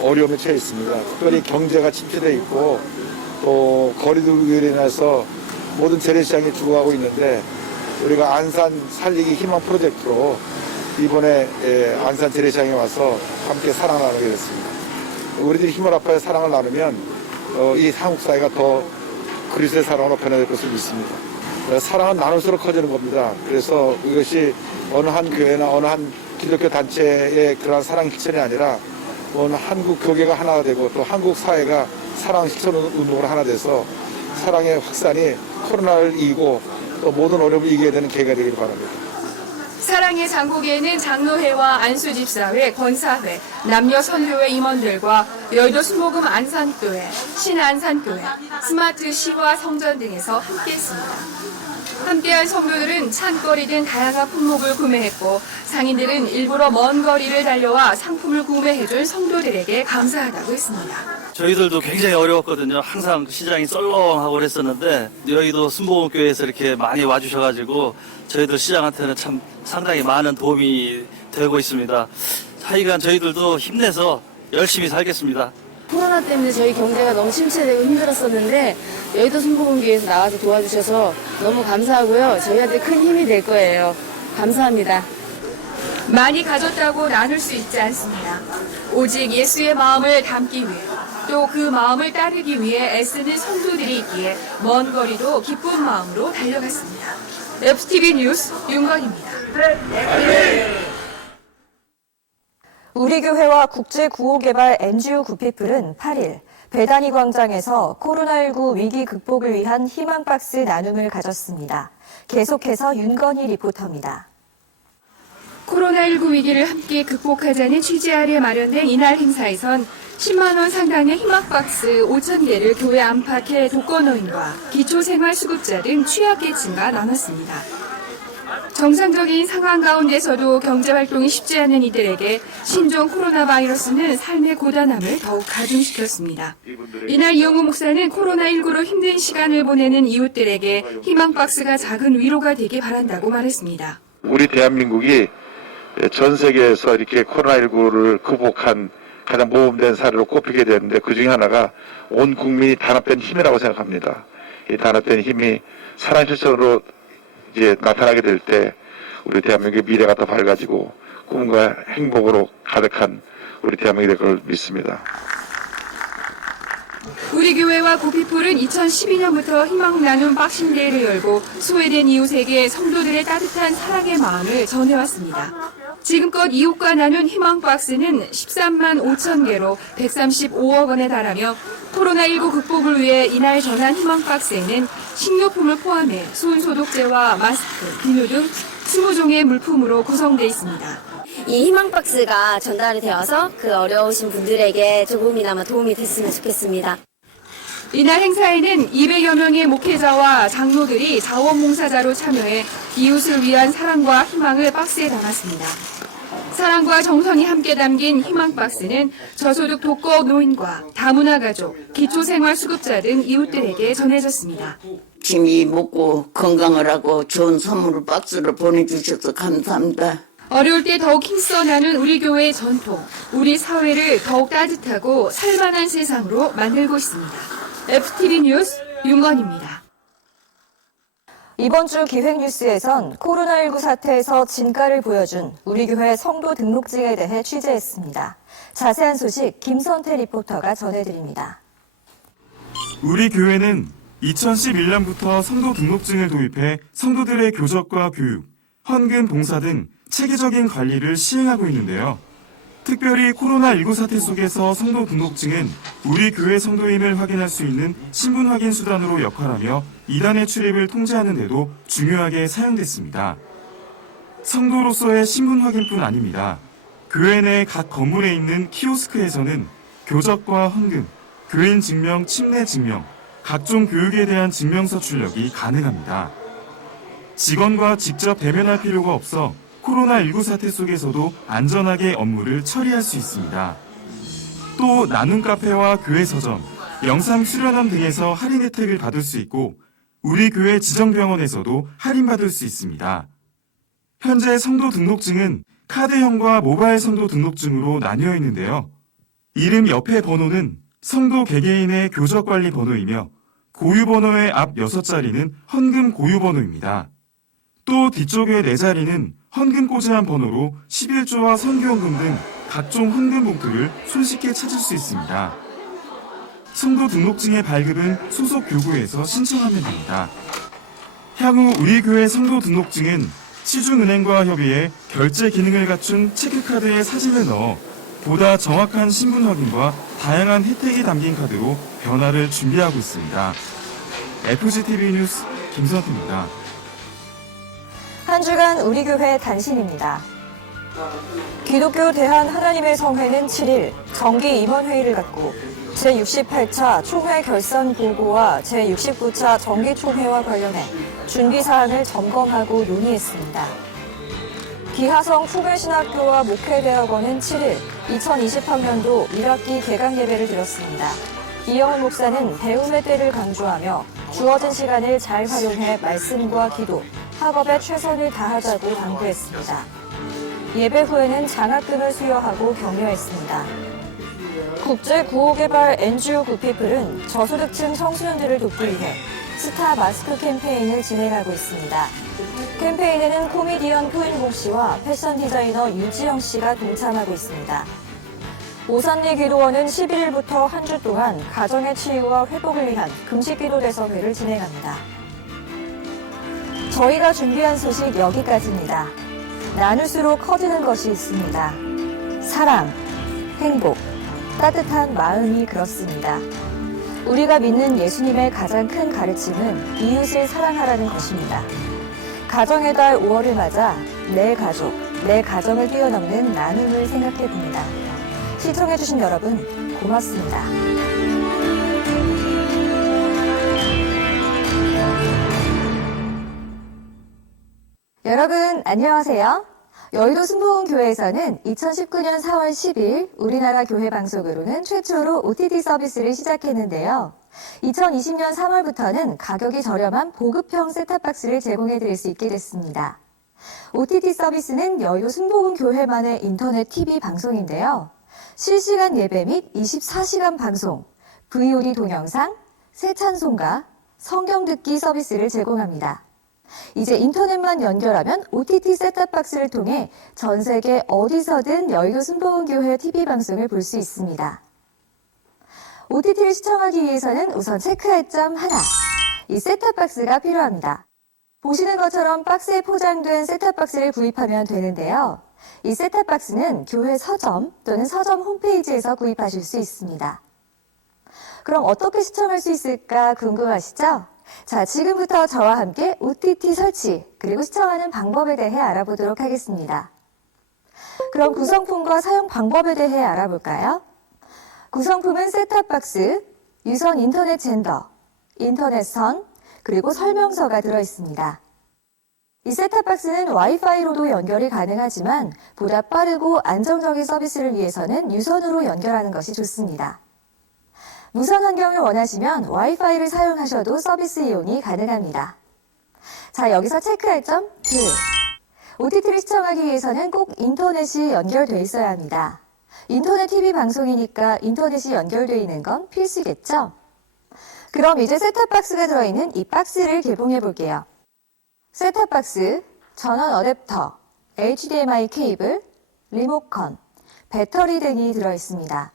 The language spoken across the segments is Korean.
어려움에 처해 있습니다. 특별히 경제가 침체되어 있고 또 거리두기로 인해서 모든 재래시장이 죽어가고 있는데 우리가 안산 살리기 희망 프로젝트로 이번에 안산 재래시장에 와서 함께 사랑을 나누게 됐습니다. 우리들이 힘을 합하여 사랑을 나누면 이 한국 사회가 더 그리스도의 사랑으로 변화될 것을 믿습니다. 사랑은 나눌수록 커지는 겁니다. 그래서 이것이 어느 한 교회나 어느 한 기독교 단체의 그러한 사랑 실천이 아니라 어느 한국 교계가 하나가 되고 또 한국 사회가 사랑 실천 운동으로 하나 돼서 사랑의 확산이 코로나를 이기고 또 모든 어려움을 이기게 되는 계기가 되기를 바랍니다. 사랑의 장국에는 장로회와 안수집사회, 권사회, 남녀선교회 임원들과 여의도 순복음 안산교회, 신안산교회, 스마트 시와 성전 등에서 함께했습니다. 함께한 성도들은 찬거리 등 다양한 품목을 구매했고 상인들은 일부러 먼 거리를 달려와 상품을 구매해준 성도들에게 감사하다고 했습니다. 저희들도 굉장히 어려웠거든요. 항상 시장이 썰렁하고 그랬었는데 여의도 순복음교회에서 이렇게 많이 와주셔가지고 저희들 시장한테는 참 상당히 많은 도움이 되고 있습니다. 하여간 저희들도 힘내서 열심히 살겠습니다. 코로나 때문에 저희 경제가 너무 침체되고 힘들었었는데 여의도 순복음교회에서 나와서 도와주셔서 너무 감사하고요. 저희한테 큰 힘이 될 거예요. 감사합니다. 많이 가졌다고 나눌 수 있지 않습니다. 오직 예수의 마음을 담기 위해 또 그 마음을 따르기 위해 애쓰는 성도들이 있기에 먼 거리도 기쁜 마음으로 달려갔습니다. FTV 뉴스 윤건입니다. 우리 교회와 국제구호개발 NGO 구피플은 8일 배단위 광장에서 코로나19 위기 극복을 위한 희망박스 나눔을 가졌습니다. 계속해서 윤건희 리포터입니다. 코로나19 위기를 함께 극복하자는 취지 아래 마련된 이날 행사에선 10만 원 상당의 희망박스 5,000개를 교회 안팎의 독거노인과 기초생활수급자 등 취약계층과 나눴습니다. 정상적인 상황 가운데서도 경제활동이 쉽지 않은 이들에게 신종 코로나 바이러스는 삶의 고단함을 더욱 가중시켰습니다. 이날 이용우 목사는 코로나19로 힘든 시간을 보내는 이웃들에게 희망박스가 작은 위로가 되길 바란다고 말했습니다. 우리 대한민국이 전 세계에서 이렇게 코로나19를 극복한 가장 모범된 사례로 꼽히게 되는데 그중에 하나가 온 국민이 단합된 힘이라고 생각합니다. 이 단합된 힘이 사랑 실천으로 이제 나타나게 될 때 우리 대한민국의 미래가 더 밝아지고 꿈과 행복으로 가득한 우리 대한민국이 될 걸 믿습니다. 우리 교회와 구피플은 2012년부터 희망 나눔 박싱 대회를 열고 소외된 이웃에게 성도들의 따뜻한 사랑의 마음을 전해왔습니다. 지금껏 이웃과 나눈 희망 박스는 13만 5천 개로 135억 원에 달하며 코로나19 극복을 위해 이날 전한 희망 박스에는 식료품을 포함해 손소독제와 마스크, 비누 등 20종의 물품으로 구성되어 있습니다. 이 희망박스가 전달이 되어서 그 어려우신 분들에게 조금이나마 도움이 됐으면 좋겠습니다. 이날 행사에는 200여 명의 목회자와 장로들이 자원봉사자로 참여해 이웃을 위한 사랑과 희망을 박스에 담았습니다. 사랑과 정성이 함께 담긴 희망박스는 저소득 독거 노인과 다문화 가족, 기초생활수급자 등 이웃들에게 전해졌습니다. 힘이 먹고 건강을 하고 좋은 선물 박스를 보내주셔서 감사합니다. 어려울 때 더욱 힘써 나눈 우리 교회의 전통, 우리 사회를 더욱 따뜻하고 살만한 세상으로 만들고 있습니다. FTV 뉴스 윤건입니다. 이번 주 기획뉴스에선 코로나19 사태에서 진가를 보여준 우리 교회 성도 등록증에 대해 취재했습니다. 자세한 소식 김선태 리포터가 전해드립니다. 우리 교회는 2011년부터 성도 등록증을 도입해 성도들의 교적과 교육, 헌금, 봉사 등 체계적인 관리를 시행하고 있는데요. 특별히 코로나19 사태 속에서 성도 등록증은 우리 교회 성도임을 확인할 수 있는 신분 확인 수단으로 역할하며 이단의 출입을 통제하는 데도 중요하게 사용됐습니다. 성도로서의 신분 확인뿐 아닙니다. 교회 내 각 건물에 있는 키오스크에서는 교적과 헌금, 교인 증명, 침례 증명, 각종 교육에 대한 증명서 출력이 가능합니다. 직원과 직접 대면할 필요가 없어 코로나19 사태 속에서도 안전하게 업무를 처리할 수 있습니다. 또 나눔 카페와 교회 서점, 영상 수련원 등에서 할인 혜택을 받을 수 있고 우리 교회 지정병원에서도 할인받을 수 있습니다. 현재 성도 등록증은 카드형과 모바일 성도 등록증으로 나뉘어 있는데요. 이름 옆에 번호는 성도 개개인의 교적관리 번호이며 고유번호의 앞 6자리는 헌금 고유번호입니다. 또 뒤쪽의 4자리는 헌금 꽂이한 번호로 11조와 선교헌금 등 각종 헌금 봉투를 손쉽게 찾을 수 있습니다. 성도 등록증의 발급은 소속 교구에서 신청하면 됩니다. 향후 우리 교회 성도 등록증은 시중은행과 협의해 결제 기능을 갖춘 체크카드에 사진을 넣어 보다 정확한 신분 확인과 다양한 혜택이 담긴 카드로 변화를 준비하고 있습니다. FGTV 뉴스 김선태입니다. 한 주간 우리 교회 단신입니다. 기독교 대한 하나님의 성회는 7일 정기 임원회의를 갖고 제68차 총회 결산 보고와 제69차 정기총회와 관련해 준비사항을 점검하고 논의했습니다. 기하성 총회신학교와 목회대학원은 7일 2020학년도 1학기 개강 예배를 드렸습니다. 이영훈 목사는 배움의 때를 강조하며 주어진 시간을 잘 활용해 말씀과 기도, 학업에 최선을 다하자고 당부했습니다. 예배 후에는 장학금을 수여하고 격려했습니다. 국제 구호개발 NGO 구피플은 저소득층 청소년들을 돕기 위해 스타 마스크 캠페인을 진행하고 있습니다. 캠페인에는 코미디언 표인봉 씨와 패션 디자이너 유지영 씨가 동참하고 있습니다. 오산리 기도원은 11일부터 한 주 동안 가정의 치유와 회복을 위한 금식기도 대성회를 진행합니다. 저희가 준비한 소식 여기까지입니다. 나눌수록 커지는 것이 있습니다. 사랑, 행복, 따뜻한 마음이 그렇습니다. 우리가 믿는 예수님의 가장 큰 가르침은 이웃을 사랑하라는 것입니다. 가정의 달 5월을 맞아 내 가족, 내 가정을 뛰어넘는 나눔을 생각해봅니다. 시청해주신 여러분 고맙습니다. 여러분 안녕하세요. 여의도 순복음교회에서는 2019년 4월 10일 우리나라 교회 방송으로는 최초로 OTT 서비스를 시작했는데요. 2020년 3월부터는 가격이 저렴한 보급형 셋탑박스를 제공해드릴 수 있게 됐습니다. OTT 서비스는 여의도 순복음교회만의 인터넷 TV 방송인데요. 실시간 예배 및 24시간 방송, VOD 동영상, 새 찬송가, 성경 듣기 서비스를 제공합니다. 이제 인터넷만 연결하면 OTT 셋탑박스를 통해 전 세계 어디서든 여의도 순복음교회 TV 방송을 볼 수 있습니다. OTT를 시청하기 위해서는 우선 체크할 점 하나, 이 셋탑박스가 필요합니다. 보시는 것처럼 박스에 포장된 셋탑박스를 구입하면 되는데요. 이 셋탑박스는 교회 서점 또는 서점 홈페이지에서 구입하실 수 있습니다. 그럼 어떻게 시청할 수 있을까 궁금하시죠? 자, 지금부터 저와 함께 OTT 설치 그리고 시청하는 방법에 대해 알아보도록 하겠습니다. 그럼 구성품과 사용 방법에 대해 알아볼까요? 구성품은 셋탑박스, 유선 인터넷 젠더, 인터넷선, 그리고 설명서가 들어있습니다. 이 셋탑박스는 와이파이로도 연결이 가능하지만 보다 빠르고 안정적인 서비스를 위해서는 유선으로 연결하는 것이 좋습니다. 무선 환경을 원하시면 와이파이를 사용하셔도 서비스 이용이 가능합니다. 자, 여기서 체크할 점 둘. OTT를 시청하기 위해서는 꼭 인터넷이 연결되어 있어야 합니다. 인터넷 TV 방송이니까 인터넷이 연결되어 있는 건 필수겠죠? 그럼 이제 셋탑박스가 들어있는 이 박스를 개봉해 볼게요. 셋탑박스, 전원 어댑터, HDMI 케이블, 리모컨, 배터리 등이 들어있습니다.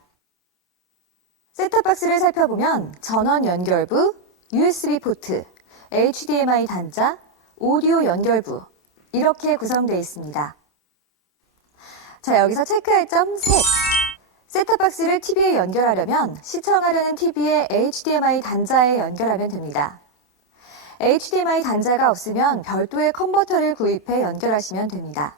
셋탑박스를 살펴보면 전원 연결부, USB 포트, HDMI 단자, 오디오 연결부 이렇게 구성되어 있습니다. 자, 여기서 체크할 점 셋. 셋탑박스를 TV에 연결하려면 시청하려는 TV의 HDMI 단자에 연결하면 됩니다. HDMI 단자가 없으면 별도의 컨버터를 구입해 연결하시면 됩니다.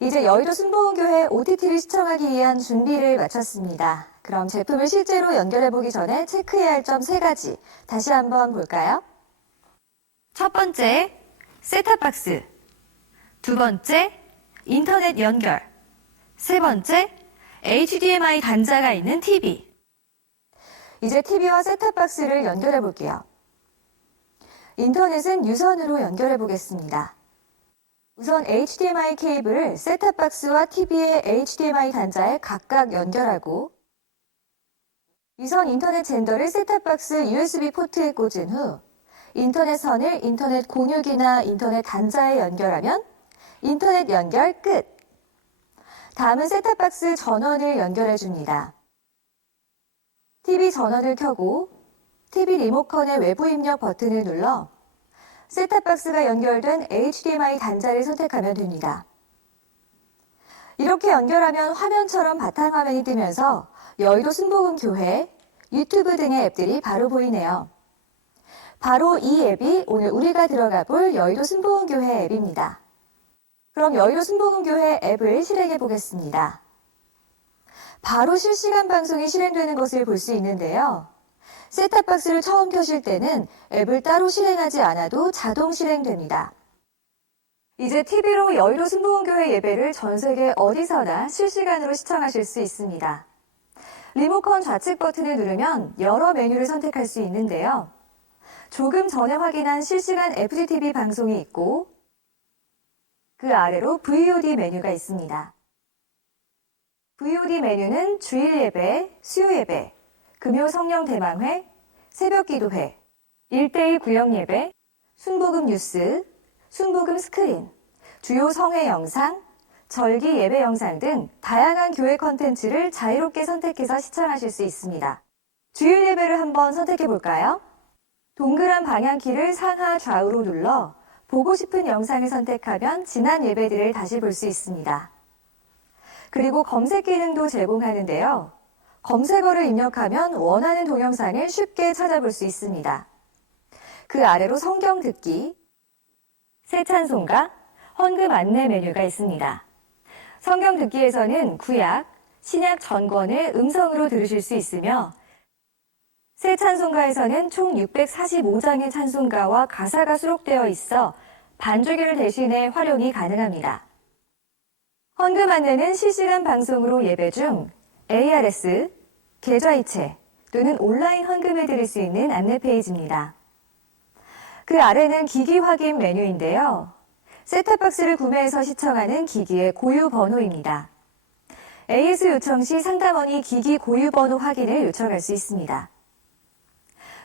이제 여의도 순복음교회 OTT를 시청하기 위한 준비를 마쳤습니다. 그럼 제품을 실제로 연결해보기 전에 체크해야 할 점 3가지 다시 한번 볼까요? 첫 번째, 셋탑박스. 두 번째, 인터넷 연결. 세 번째, HDMI 단자가 있는 TV. 이제 TV와 셋탑박스를 연결해 볼게요. 인터넷은 유선으로 연결해 보겠습니다. 우선 HDMI 케이블을 셋탑박스와 TV의 HDMI 단자에 각각 연결하고 유선 인터넷 젠더를 셋탑박스 USB 포트에 꽂은 후 인터넷 선을 인터넷 공유기나 인터넷 단자에 연결하면 인터넷 연결 끝! 다음은 셋탑박스 전원을 연결해 줍니다. TV 전원을 켜고 TV 리모컨의 외부 입력 버튼을 눌러 셋탑박스가 연결된 HDMI 단자를 선택하면 됩니다. 이렇게 연결하면 화면처럼 바탕화면이 뜨면서 여의도 순복음교회, 유튜브 등의 앱들이 바로 보이네요. 바로 이 앱이 오늘 우리가 들어가 볼 여의도 순복음교회 앱입니다. 그럼 여의도 순복음교회 앱을 실행해 보겠습니다. 바로 실시간 방송이 실행되는 것을 볼 수 있는데요. 셋탑박스를 처음 켜실 때는 앱을 따로 실행하지 않아도 자동 실행됩니다. 이제 TV로 여의도 순복음교회 예배를 전 세계 어디서나 실시간으로 시청하실 수 있습니다. 리모컨 좌측 버튼을 누르면 여러 메뉴를 선택할 수 있는데요. 조금 전에 확인한 실시간 FGTV 방송이 있고 그 아래로 VOD 메뉴가 있습니다. VOD 메뉴는 주일 예배, 수요 예배, 금요 성령 대망회, 새벽 기도회, 1:1 구역 예배, 순복음 뉴스, 순복음 스크린, 주요 성회 영상, 절기 예배 영상 등 다양한 교회 컨텐츠를 자유롭게 선택해서 시청하실 수 있습니다. 주일 예배를 한번 선택해 볼까요? 동그란 방향키를 상하 좌우로 눌러 보고 싶은 영상을 선택하면 지난 예배들을 다시 볼 수 있습니다. 그리고 검색 기능도 제공하는데요. 검색어를 입력하면 원하는 동영상을 쉽게 찾아볼 수 있습니다. 그 아래로 성경 듣기, 새 찬송가, 헌금 안내 메뉴가 있습니다. 성경 듣기에서는 구약, 신약 전권을 음성으로 들으실 수 있으며 새 찬송가에서는 총 645장의 찬송가와 가사가 수록되어 있어 반주기를 대신해 활용이 가능합니다. 헌금 안내는 실시간 방송으로 예배 중 ARS, 계좌이체 또는 온라인 헌금을 드릴 수 있는 안내 페이지입니다. 그 아래는 기기 확인 메뉴인데요. 셋탑박스를 구매해서 시청하는 기기의 고유 번호입니다. AS 요청 시 상담원이 기기 고유 번호 확인을 요청할 수 있습니다.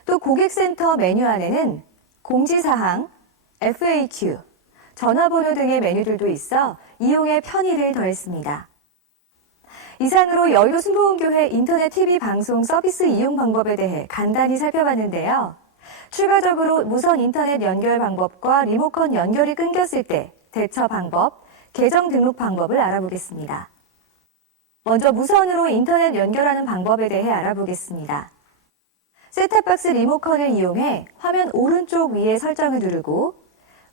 또 고객센터 메뉴 안에는 공지사항, FAQ, 전화번호 등의 메뉴들도 있어 이용에 편의를 더했습니다. 이상으로 여의도 순복음교회 인터넷 TV 방송 서비스 이용 방법에 대해 간단히 살펴봤는데요. 추가적으로 무선 인터넷 연결 방법과 리모컨 연결이 끊겼을 때 대처 방법, 계정 등록 방법을 알아보겠습니다. 먼저 무선으로 인터넷 연결하는 방법에 대해 알아보겠습니다. 셋탑박스 리모컨을 이용해 화면 오른쪽 위에 설정을 누르고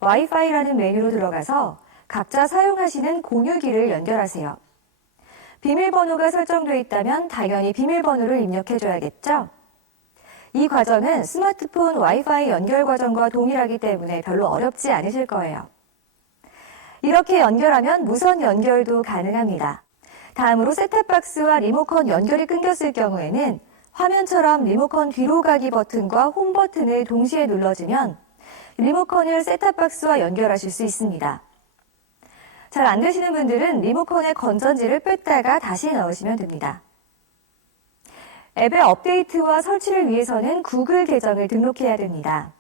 와이파이라는 메뉴로 들어가서 각자 사용하시는 공유기를 연결하세요. 비밀번호가 설정되어 있다면 당연히 비밀번호를 입력해줘야겠죠? 이 과정은 스마트폰 와이파이 연결 과정과 동일하기 때문에 별로 어렵지 않으실 거예요. 이렇게 연결하면 무선 연결도 가능합니다. 다음으로 셋탑박스와 리모컨 연결이 끊겼을 경우에는 화면처럼 리모컨 뒤로 가기 버튼과 홈 버튼을 동시에 눌러주면 리모컨을 셋탑박스와 연결하실 수 있습니다. 잘 안 되시는 분들은 리모컨의 건전지를 뺐다가 다시 넣으시면 됩니다. 앱의 업데이트와 설치를 위해서는 구글 계정을 등록해야 됩니다.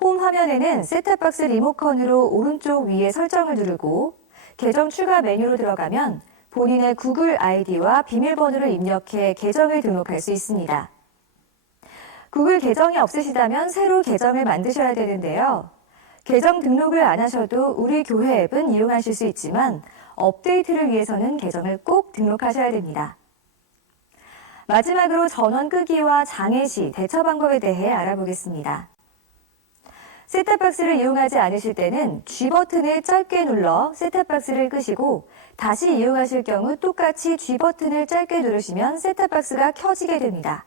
홈 화면에는 셋탑박스 리모컨으로 오른쪽 위에 설정을 누르고 계정 추가 메뉴로 들어가면 본인의 구글 아이디와 비밀번호를 입력해 계정을 등록할 수 있습니다. 구글 계정이 없으시다면 새로 계정을 만드셔야 되는데요. 계정 등록을 안 하셔도 우리 교회 앱은 이용하실 수 있지만 업데이트를 위해서는 계정을 꼭 등록하셔야 됩니다. 마지막으로 전원 끄기와 장애 시 대처 방법에 대해 알아보겠습니다. 셋탑박스를 이용하지 않으실 때는 G 버튼을 짧게 눌러 셋탑박스를 끄시고 다시 이용하실 경우 똑같이 G 버튼을 짧게 누르시면 셋탑박스가 켜지게 됩니다.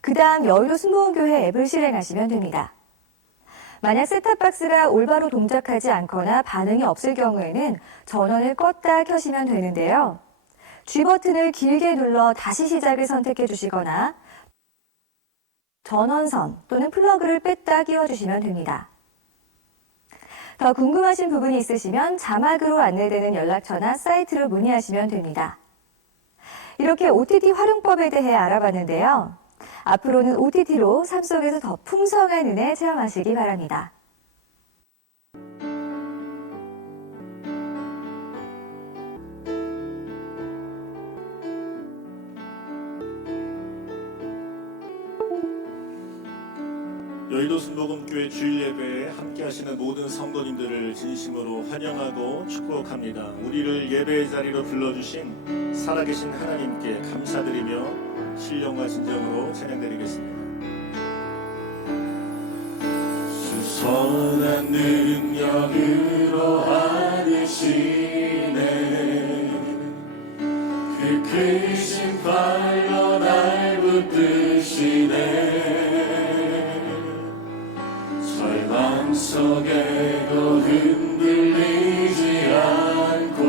그 다음 여의도 순복음교회 앱을 실행하시면 됩니다. 만약 셋탑박스가 올바로 동작하지 않거나 반응이 없을 경우에는 전원을 껐다 켜시면 되는데요. G 버튼을 길게 눌러 다시 시작을 선택해 주시거나 전원선 또는 플러그를 뺐다 끼워주시면 됩니다. 더 궁금하신 부분이 있으시면 자막으로 안내되는 연락처나 사이트로 문의하시면 됩니다. 이렇게 OTT 활용법에 대해 알아봤는데요. 앞으로는 OTT로 삶 속에서 더 풍성한 은혜 체험하시기 바랍니다. 여의도 순복음교회 주일 예배에 함께 하시는 모든 성도님들을 진심으로 환영하고 축복합니다. 우리를 예배의 자리로 불러주신 살아계신 하나님께 감사드리며 신령과 진정으로 찬양드리겠습니다. 수선한 능력으로 안으시네 그 크신 발로 날 붙드시네 절망 속에도 흔들리지 않고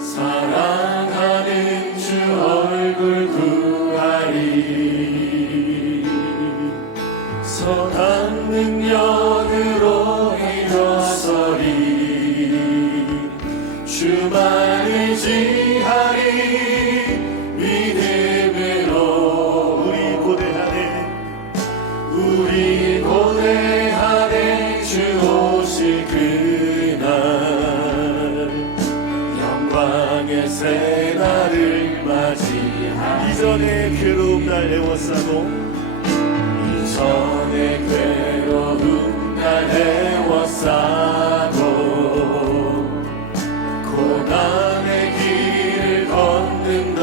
사랑하는 주 얼굴 구하리 선한 능력으로 일어서리 주만 의지하리 믿음으로 우리 고대하네 주 오실 그날 영광의 새날을 맞이하리 이전의 괴로움 날 애워싸고 이전의 괴로움 날 애워싸고 고난의 길을 걷는다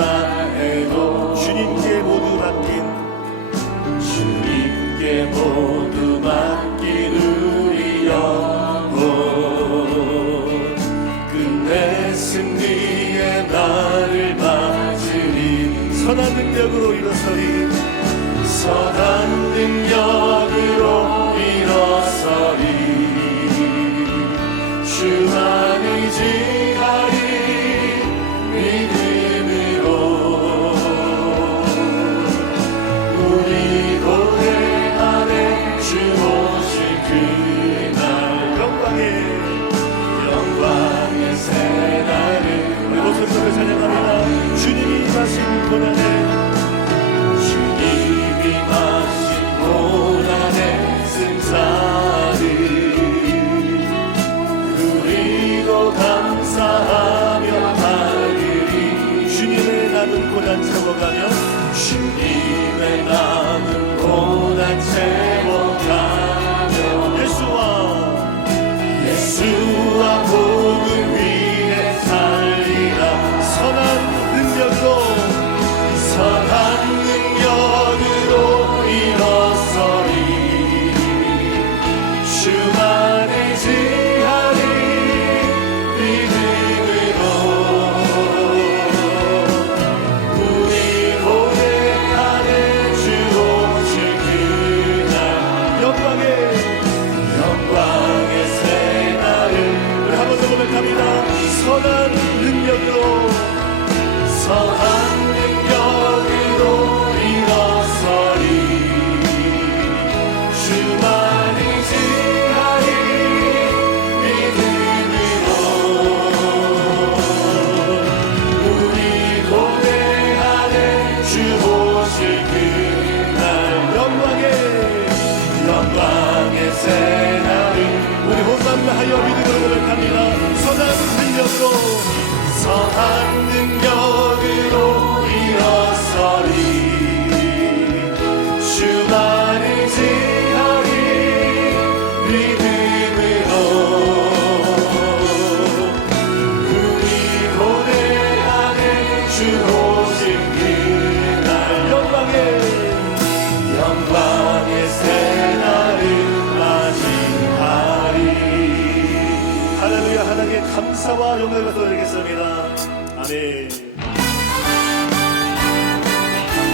해도 주님께 모두 맡긴 모두 맡긴 우리 영혼 끝내 승리의 날을 맞으리 선한 능력으로 일어서리 선한 능력으로 일어서리 주만 의지하리 믿음으로 우리 고대 주 오실 그날 영광의 새날을 우리 목소리로 찬양합니다. 주님이 마신 고난에 주님이 마신 고난의 승자를 누리고 감사하며 하리리 주님의 남은 고난 채워가며 주님의 남은 고난 채워가며 예수와 복음 위에 살리라 선한 능력으로 일어서리 주만 의지하리 믿음으로 우리 고대하네 주 오실 그날 영광의 새날을 우리 한 번 더 고백합니다. 선한 능력으로 일어서리 주만 의지하리 믿음으로 우리 고대하네 주 오실 그날 영광의 새날을 우리 호산나 하여 믿음으로 고백합니다. 선한 능력으로 일어서리 주만 의지하리 믿음으로 우리 고대하네 주 오실 그날 영광의 새날을 맞이하리 할렐루야. 하나님의 감사와 영광을 드리겠습니다. 아멘.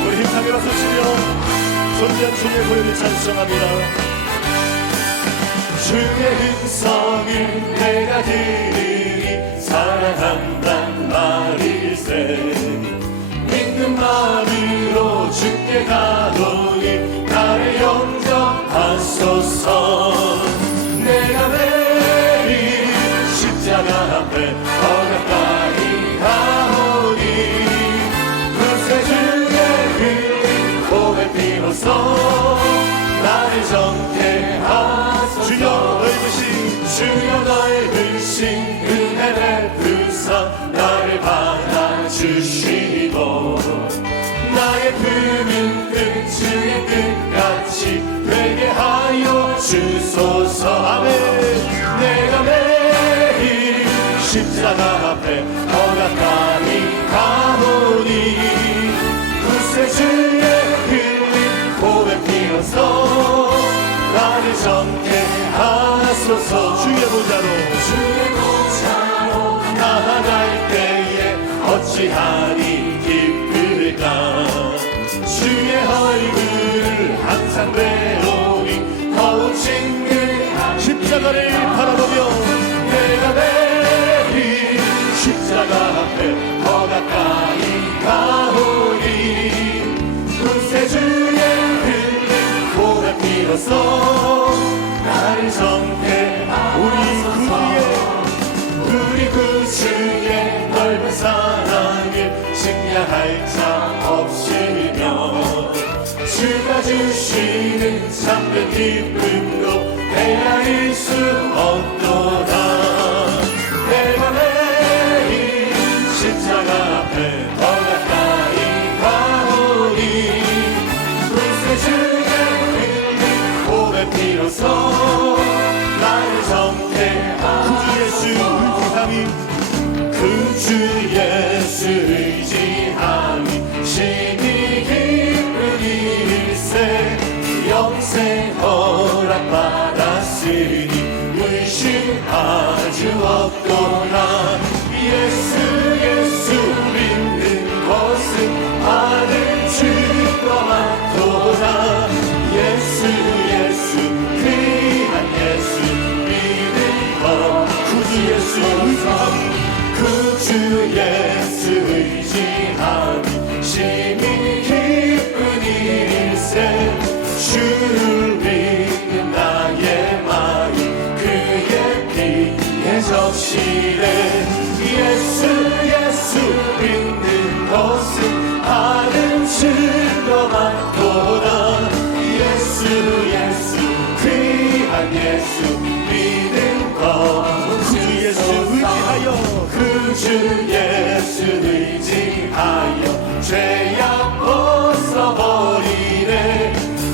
우리 힘차게 박수치며 존귀한 주의 보혈을 찬송합니다. 주의 음성을 내가 들으니 사랑한단 말일세 믿음만으로 주께 가노니 나를 영접하소서 내 금은 끝의 끝같이 되게 하여 주소서. 아멘. 내가 매일 십자가 앞에 더 가까이 가보니 구세주의 흘린 고백 피어서 나를 정케 하소서. 주의 보좌로 나아갈 때에 어찌하니 기쁠까. 주의 얼굴을 항상 외로이 더욱 친근한 십자가를 바라보며 내가 매일 십자가 앞에 더 가까이 가오니 구세주의 흘린 고백 피어서 나를 정케. 우리 구주의 넓은 사랑을 측량할 자 없으며 주가 주시는 참된 기쁨도 헤아릴 수 없도다. 내가 매일 십자가 앞에 더 가까이 가오니 구세주의 흘린 고백 피로써 나를 정케. 그 주 예수 의지함이 심히 기쁜 일세 영생 허락받았으니 의심하지 없도다. 예수 믿는 것은 받을 줄과 많도다. 예수 귀한 예수 믿는 것. 구주 예수 의지함이 심히 기쁜 일세 주를 믿는 나의 마음 그의 피에 적시네. 예수 믿는 것은 받은 증거 많도다. 예수 귀한 예수 믿는 것. 그 주 예수 의지하여 죄악 벗어버리네.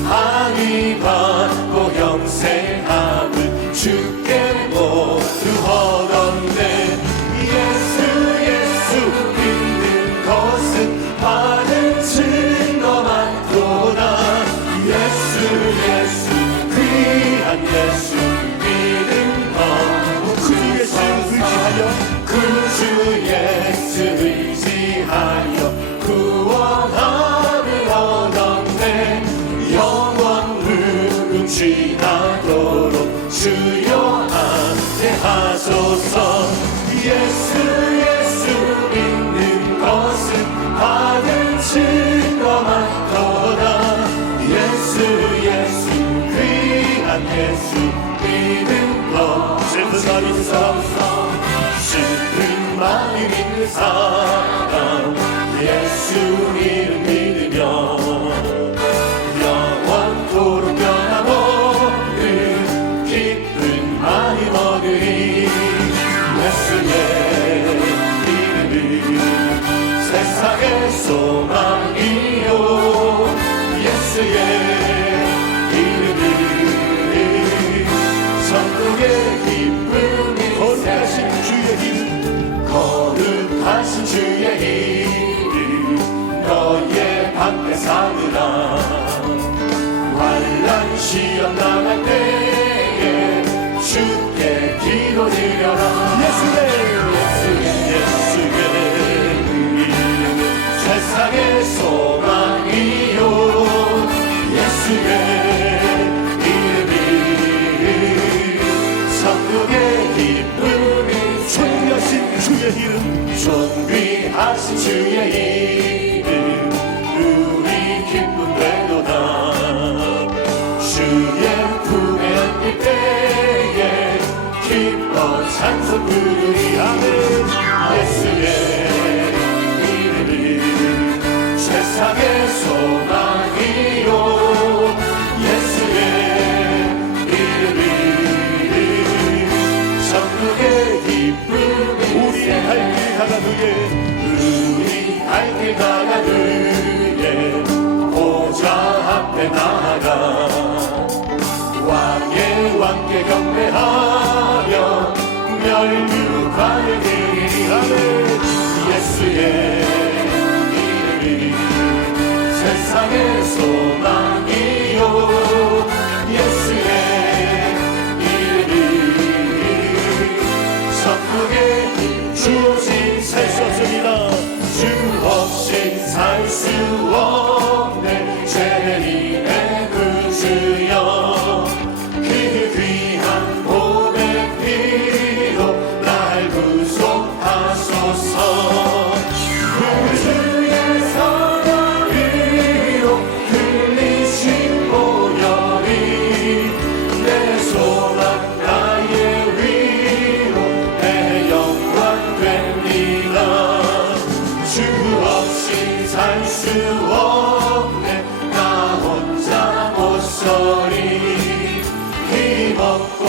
항의 받고 영생함을 주께 모두 얻었네. 예수 믿는 것은 받은 증거 많도다. 예수 귀한 예수 믿는 것. 그 주 예수 의지하여 구원함을 얻었네. 영원 무궁지나도록 주여 함께하소서. 예수 믿는 것은 받은 증거 많도다. 예수 귀한 예수 믿는 것. 슬픈 마음이 믿는 사람 예수 이름 믿으며 영원토록 변함없는 기쁜 마음 얻으리. 예수의 이름은 세상의 소망이요. 예수의 이름은 천국의 기쁨이. 거룩하신 주의 이름 너의 방패 삼으라. 환난 시험 당할 때에 주께 기도드려라. 예수의 이름은 세상의 소망이요. 예수의 이름은 천국의 기쁨이. 존귀하신 주의 이름 우리 기쁨 되도다. 주의 품에 안길 때에 기뻐 찬송 부르리. 아멘. 예수의 이름은 세상의 소망이요. 예수의 이름은 천국의 기쁨이. 우리 할 길 가가 그의 보좌 앞에 나아가 왕의 왕께 경배하며 멸류관을 드리리. 아멘. 예수의 이름이 세상의 소망이요 예수의 이름이 천국에 주신 살 수 없습니다. 주 없이 살 수 없네. 죄인의 구주여 그 귀한 보배 피로 날 구속하소서. 구주의 사랑 위로 흘리신 보혈이 내 소망 나의 위로 내 영광 됩니다. 주 없이 살 수 없네. 나 혼자 못 서리. 힘없고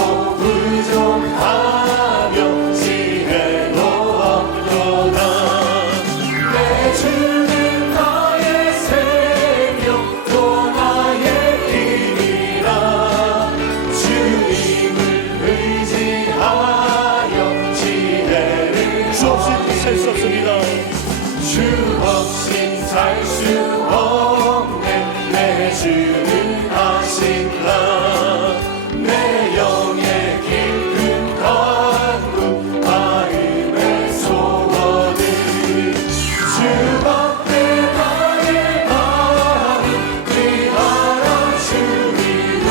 부족하며 지혜도 없도다. 내 주는 나의 생명 또 나의 힘이라. 주님을 의지하여 지혜를 주 없이 살 수 없습니다. 주 없이 살 수 없네. 내 주는 아신다. 내 영의 깊은 강구 마음의 소원을 주 앞에 나의 마음 귀하라. 주 위로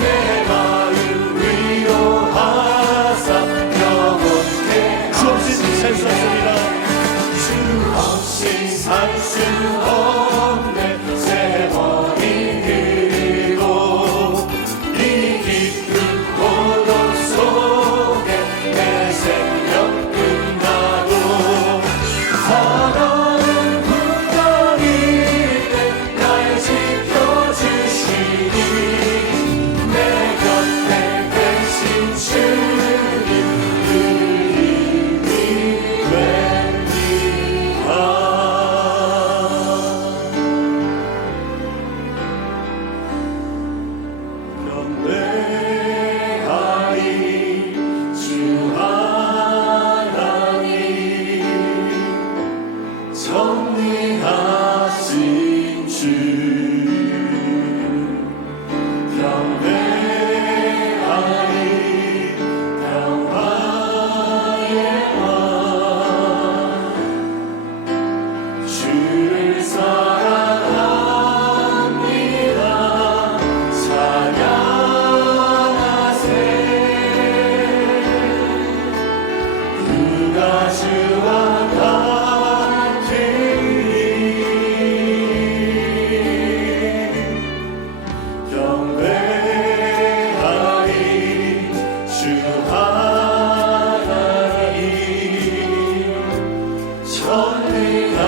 내 마음 위로하사 영원케 주 없이 살 수 없습니다. 주 없이 살 수 없네. 세 번이 그리고 이 깊은 고독 속에 내 생명 끝나도 사랑은 분명히 날 지켜주시니 내 곁에 계신 주님 그 힘이 됩니다. 경배하리 주 하나님 정리하신 주. 경배하리 평화의 왕 주를 사랑합니다. 찬양하세. 그가 주와 같으니 경배하리 주 하나님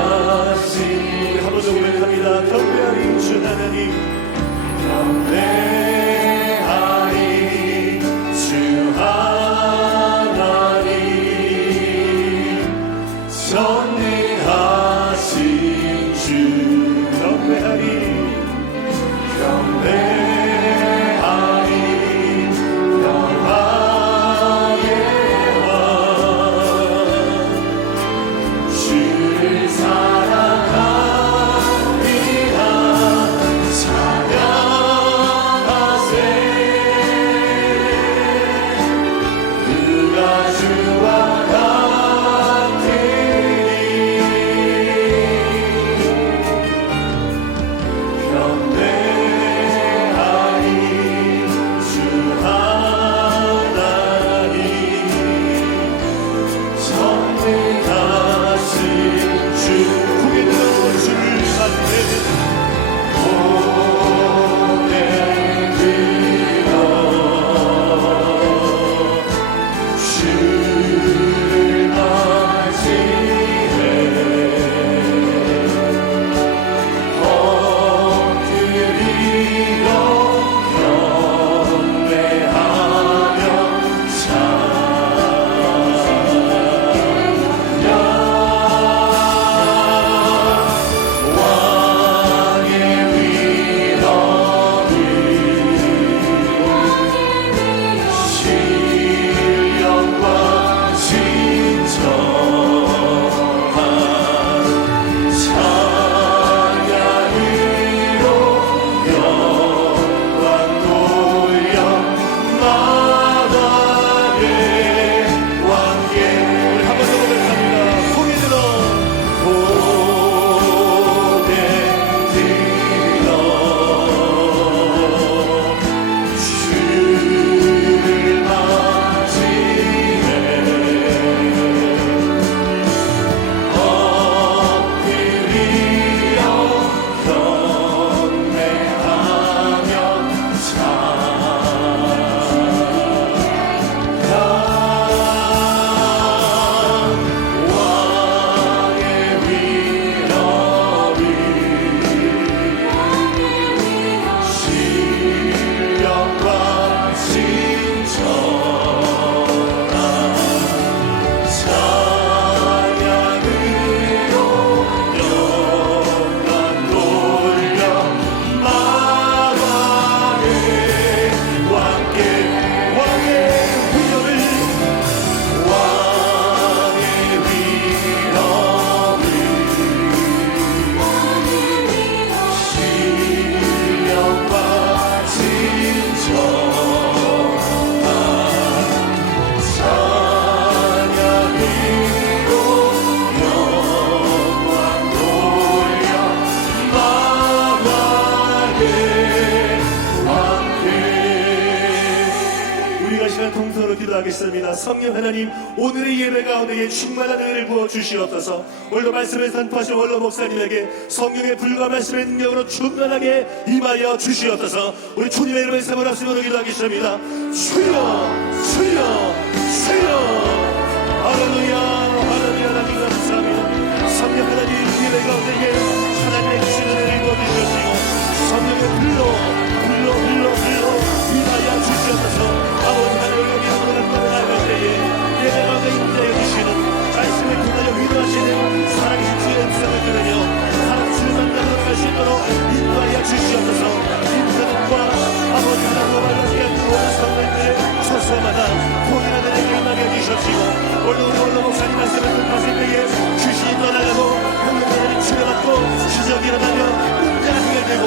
전능하신. 한 번 더 고백합니다. 경배하리 주 하나님. 경배하리 주 하나님 전능하신 주. 경배하리 경배하리 영화의 왕 주를 사랑합니다. 찬양 성령 하나님, 오늘의 예배 가운데에 충만한 은혜를 부어 주시옵소서. 오늘도 말씀을 선포하신 원로 목사님에게 성령의 불과 말씀의 능력으로 충만하게 임하여 주시옵소서. 우리 주님의 이름을 세번 합심으로 기도하겠습니다. 주여, 주여, 주여. 할렐루야, 할렐루야. 하나님 감사합니다. 성령 하나님, 예배 가운데에 하나님의 주시는 은혜를 부어 주시옵시고 성령의 불로 임하여 주시옵소서. 아버지 하나님, 여기 이름으로 나아갈 때에 예배 가운데 임하여 주시는 말씀을 통하여 위로하시는 살아계신 주의 음성을 들으며 사랑 주의 만나러 갈 수 있도록 인도하여 주시옵소서. 인터넷과 아버지 하나님과 함께 모든 성도님들의 처소마다 공연하는 은혜를 임하게 해주시옵시고 오늘 우리 원로 목사님 말씀을 듣고 때에 귀신이 떠나가고 병력들이 치료받고 기적이 일어나며 문제가 해결되고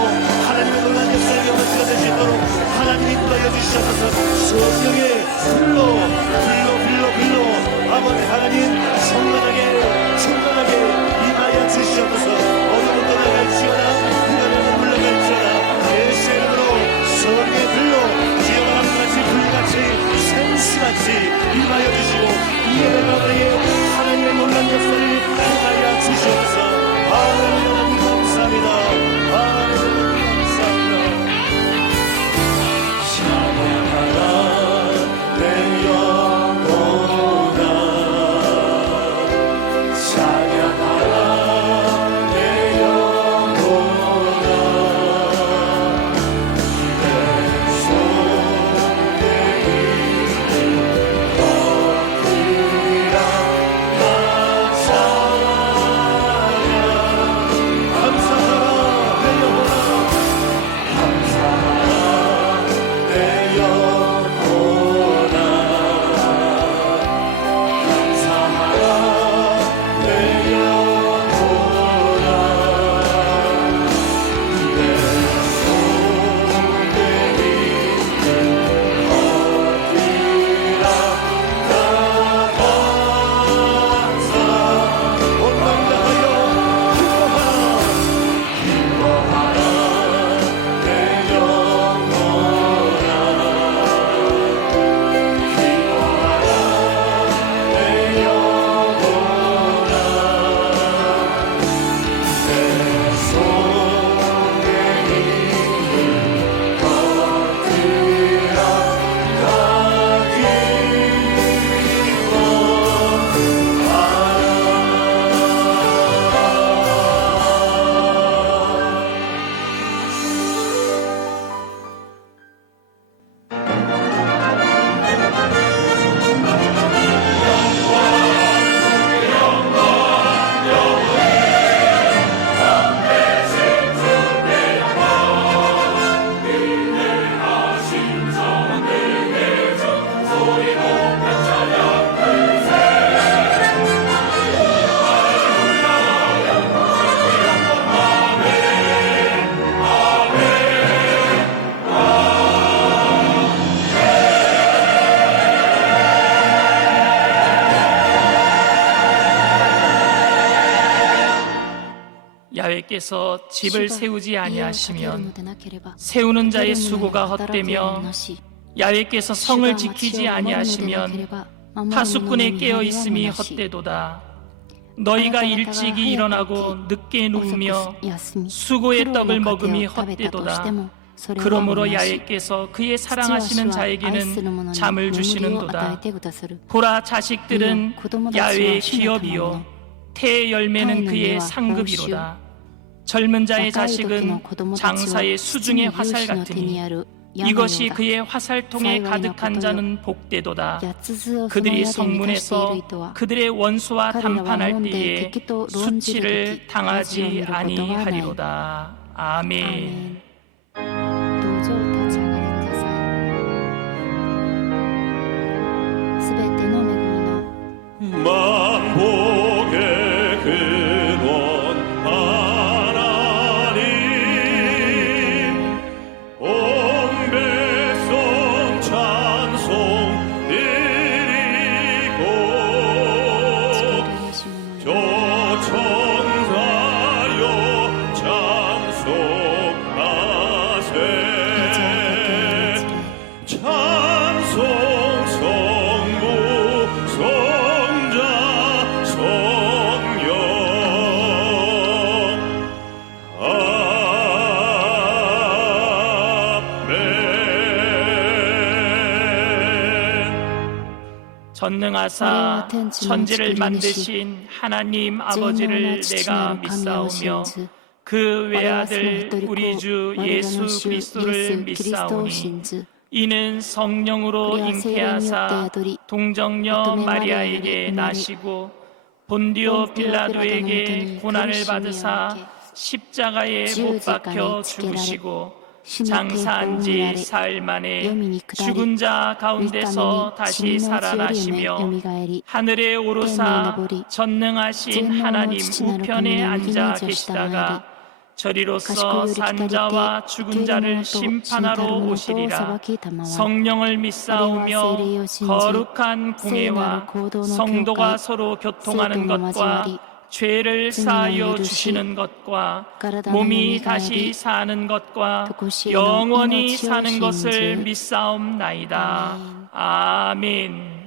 하나님의 놀라운 역사를 경험할 수가 될 수 있도록 하나님 인도하여 주시옵소서. 성령의 불로 아버지 하나님 충만하게 임하여 주시옵소서. 어려운 떠나갈지어다 불안함을 물러갈지어다 예수의 이름으로 성령의 불로 지어바람같이 불같이 생수같이 임하여 주시고 이 예배 가운데에 하나님의 놀라운 역사를 행하여 주시옵소서. 하나님 감사합니다. 하나님 감사합니다. 찬양하라 내 영혼아, 찬양하라 내 영혼아. 내 손에 있는 것들아 나 찬양. 감사하라 내 영혼아, 감사하라 내 영혼아, 감사하라 내 영혼아. 내 손에 있는 것들아 다 감사. 온마음 다하여 기뻐하라 내 영혼아, 기뻐하라 내 영혼아. 내 손에 있는 것들아 다 야훼께서 집을 세우지 아니하시면 세우는 자의 수고가 헛되며 야훼께서 성을 지키지 아니하시면 파수꾼의 깨어 있음이 헛되도다. 너희가 일찍이 일어나고 늦게 누우며 수고의 떡을 먹음이 헛되도다. 그러므로 야훼께서 그의 사랑하시는 자에게는 잠을 주시는도다. 보라, 자식들은 야훼의 기업이요 태의 열매는 그의 상급이로다. 젊은 자의 자식은 장사의 수중의 화살 같으니 이것이 그의 화살통에 가득한 자는 복되도다. 그들이 성문에서 그들의 원수와 담판할 때에 수치를 당하지 아니하리로다. 아멘. 만복의 근원 하나님, 온 백성 찬송 드리고 저 천사여 찬송하세. 전능하사 천지를 만드신 하나님 아버지를 내가 믿사오며 그 외아들 우리 주 예수 그리스도를 믿사오니 이는 성령으로 잉태하사 동정녀 마리아에게 나시고 본디오 빌라도에게 고난을 받으사 십자가에 못 박혀 죽으시고 장사한 지 사흘 만에 죽은 자 가운데서 다시 살아나시며 하늘에 오르사 전능하신 하나님 우편에 앉아 계시다가 저리로서 산자와 죽은 자를 심판하러 오시리라. 성령을 믿사오며 거룩한 공예와 성도가 서로 교통하는 것과 죄를 사하여 주시는 것과 몸이 다시 사는 것과 영원히 사는 것을 믿사옵나이다. 아멘.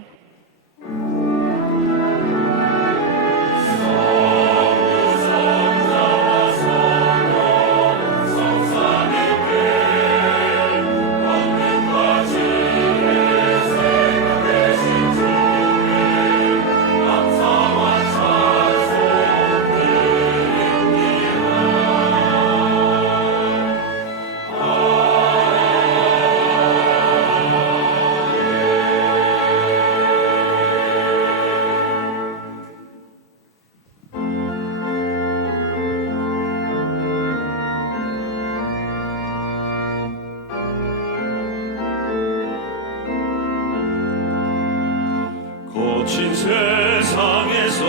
거친 세상에서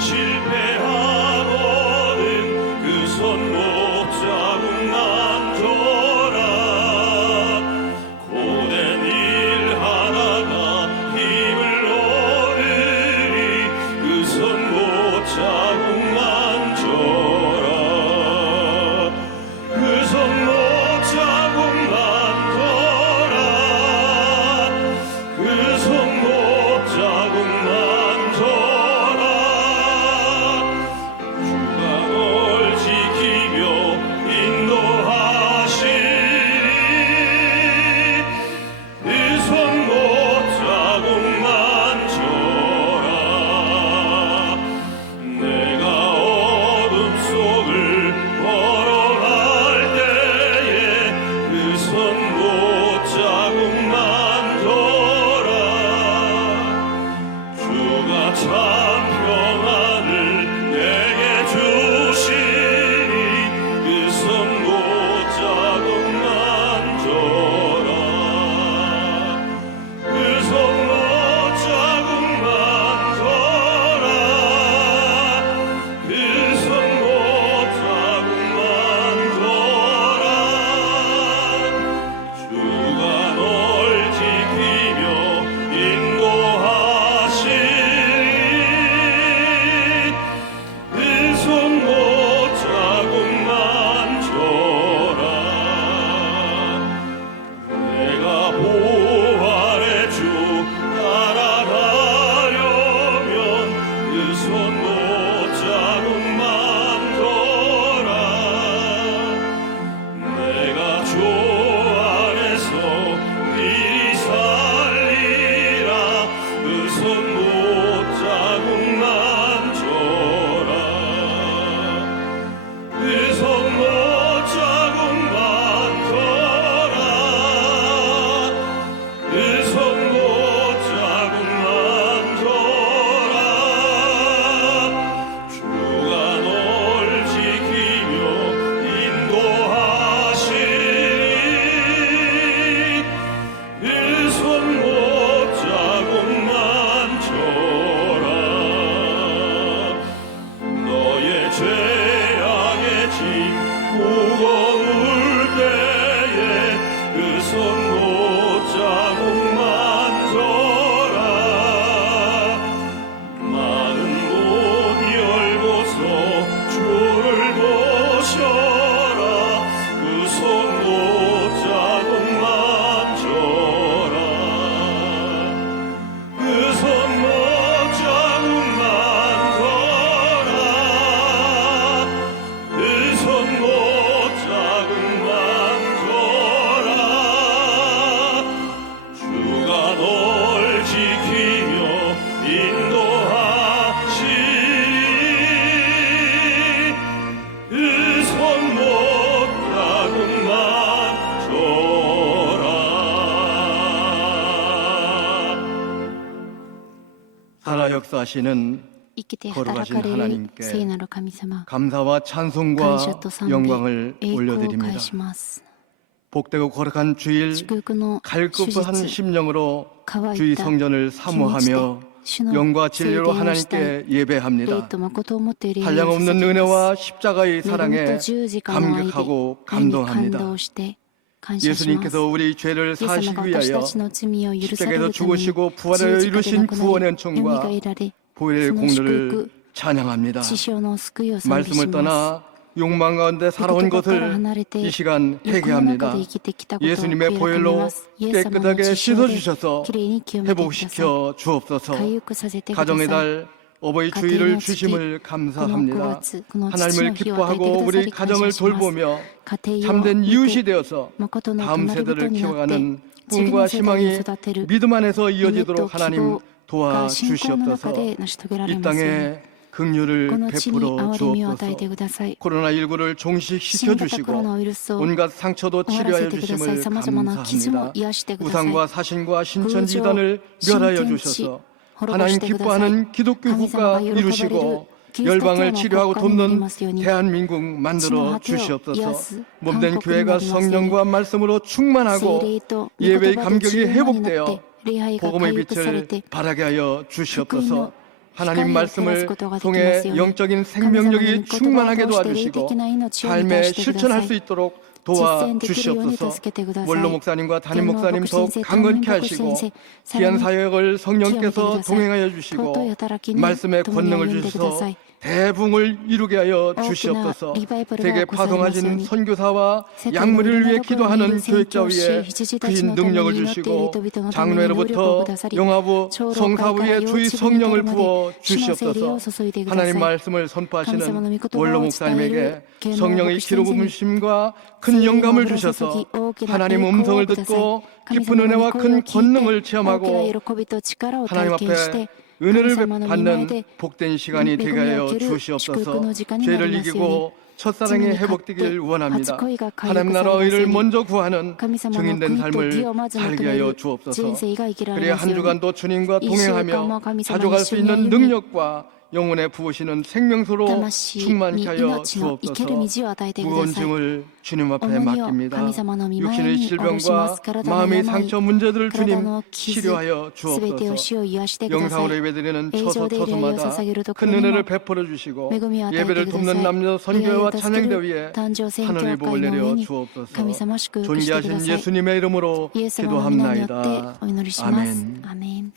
실패하고는 그 손목 자국만 줘라. 고된 일 하다가 힘을 얻으니 그 손목 자국만 줘라. 그 손목 자국만 줘라. 그 손목 자국만 줘라. 주가 널 지키며 인도하시리. 그 손목 자국만 줘라. 내가 어둠 속을 걸어갈 때에 그 손목 자국만 줘라. 주가 참 평안을 내게 주시니 그 손목 자국만 줘라. 그 손목 자국만 줘라. 그 손목 자국만 줘라. 주가 널 지키며 인도하시리. 그 손목 자국만 줘라. 내가 부활의 주 따라가려면 그 손목 자국만 줘라. 내가 주 안에서 미리 살리라. 그 손목 자국만 줘라. 그 손목 자국만 줘라. 그 손목 자국만 줘라. 역사하시는 生きて 거룩하신 働かれる 하나님께 聖なる神様 감사와 感謝 찬송과 と賛美 영광을 栄光を 올려드립니다. 返します 복되고 거룩한 주일 祝福の主 갈급한 日 심령으로 乾 주의 いた 성전을 気持ちで 사모하며 主の 영과 聖 진리로 殿をしたい 하나님께 霊 예배합니다. と誠をもって礼を 한량없는 捧げます 은혜와 십자가의 恵みと 사랑에 十字架の愛で 감격하고 愛に感 감동합니다. 動して感謝します 예수님께서 우리 죄를 イエス様 사시기 が私 위하여 たちの罪を許され 십자가에서 るために 죽으시고 十 부활을 字架で 이루신 亡くな 구원의 り 은총과 よみがえられ 보혈의 その 공로를 祝福 찬양합니다. 師匠の救いを賛美し 말씀을 ます 떠나 욕망 가운데 살아온 言葉から 것을 離れて 이 시간 欲の中 회개합니다. で生きてきたことを悔い 예수님의 改め 보혈로 ますイエス様の 깨끗하게 血潮で 씻어주셔서 きれいに清めてください 회복시켜 주옵소서. 回復させてください 가정의 달 어버이 가정의 주일을 날 주심을 この 감사합니다. 9月この父 하나님을 の日を与えてく 기뻐하고 ださ 우리 り感 가정을 謝します 돌보며 家庭を 참된 見 이웃이 て 되어서 誠の 다음 隣人 세대를 になって 키워가는 次 꿈과 の世代を 희망이 育てる 믿음 안에서 夢と 이어지도록 希 하나님 望が信仰の 도와주시옵소서. 中で成し遂げられ 이 ますように 땅에 긍휼을 この地に 베풀어 憐れみを与えて 주옵소서. ください 코로나19를 新型コロナ 종식시켜 ウイルスを 온갖 상처도 終わらせ 치료하여 てください 주심을 さまざまな傷も 감사합니다. 癒してください 우상과 사신과 空 신천지단을 上 멸하여 新天地 주셔서 滅ぼ 하나님 してください 기뻐하는 기독교 神様 국가 が喜ばれる 이루시고 キリスト教 열방을 の 치료하고 国家になり 돕는 ますように 대한민국 만들어 地の果てを癒 주시옵소서. す 몸된 韓国に 교회가 なりますように 성령과 말씀으로 聖 충만하고 霊と御 예배의 言葉で 감격이 充満になっ 회복되어 て礼拝が 복음의 回復され 빛을 て 바라게 하여 福音 주시옵소서. の 하나님 光を照らす 말씀을 ことができま 통해 すように 영적인 神様の御 생명력이 言葉を 충만하게 通して霊 도와주시고 的な命を満 삶에 たしてくだ 실천할 さ 수 い 있도록 実践できるように 도와주시옵소서. 助けてください 원로 목사님과 담임 天皇 목사님 牧 더욱 先生 강건케 担任牧 하시고 先生さら 귀한 に 사역을 清めてく 성령께서 ださい 동행하여 주시고 尊い働きに 말씀의 共に 권능을 歩んでくださ 주셔서 い 대붕을 이루게 하여 大きな 주시옵소서. リバイバル 세계 がございますよう 파송하신 に 선교사와 世界の 약물을 皆 위해 どころにい 기도하는 る宣 교역자 教師 위에 羊た 그 ちのために 능력을 祈っている 주시고 人々のために能力をく 장로회로부터 ださり 영화부 長老会から 성사부에 幼 주의 稚部に至 성령을 るまで 부어 主の聖霊を 주시옵소서. 注いでください 하나님 말씀을 神様の 선포하시는 御言葉 원로 を伝える 목사님에게 芸能 성령의 牧師先生に 기름 부으심과 큰 영감을 주셔서 하나님 음성을 듣고 깊은 은혜와 큰 권능을 체험하고 하나님 앞에 은혜를 받는 복된 시간이 되게 하여 주시옵소서. 죄를 이기고 첫사랑이 회복되길 원합니다. 하나님 나라 의를 먼저 구하는 증인된 삶을 살게 하여 주옵소서. 그래야 한 주간도 주님과 동행하며 가져갈 수 있는 능력과 영혼에 부으시는 생명수로 충만케 하여 주옵소서. 무거운 짐을 주님 앞에 맡깁니다. 육신의 질병과 마음의 상처 문제들을 주님 치료하여 주옵소서. 영상으로 예배드리는 처소마다 큰 은혜를 베풀어 주시고 예배를 돕는 남녀 선교회와 찬양대 위에 하늘을 복을 내려 주옵소서. 존귀하신 예수님의 이름으로 기도합나이다. 아멘. 아멘.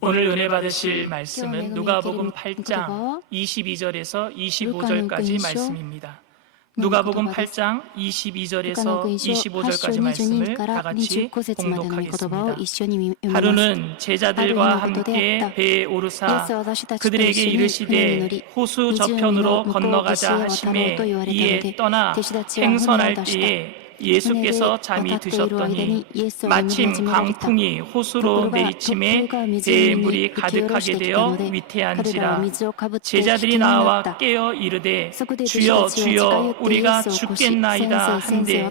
오늘 은혜 받으실 말씀은 누가복음 8장 22절에서 25절까지 말씀입니다. 누가복음 8장 22절에서 25절까지 말씀을 다 같이 봉독하겠습니다. 하루는 제자들과 함께 배에 오르사 그들에게 이르시되 호수 저편으로 건너가자 하시매 이에 떠나 행선할 때에 예수께서 잠이 드셨더니 마침 강풍이 호수로 내리침에 배에 물이 가득하게 되어 위태한지라. 제자들이 나와 깨어 이르되 주여 주여 우리가 죽겠나이다 한데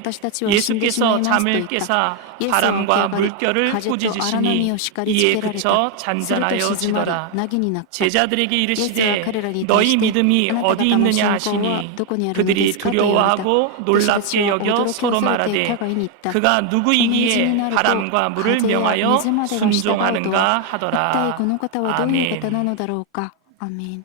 예수께서 잠을 깨사 바람과 물결을 꾸짖으시니 이에 그쳐 잔잔하여지더라. 제자들에게 이르시되 너희 믿음이 어디 있느냐 하시니 그들이 두려워하고 놀랍게 여겨 서로 말하되 그가 누구이기에 바람과 물을 명하여 순종하는가 하더라. 아멘. 아멘.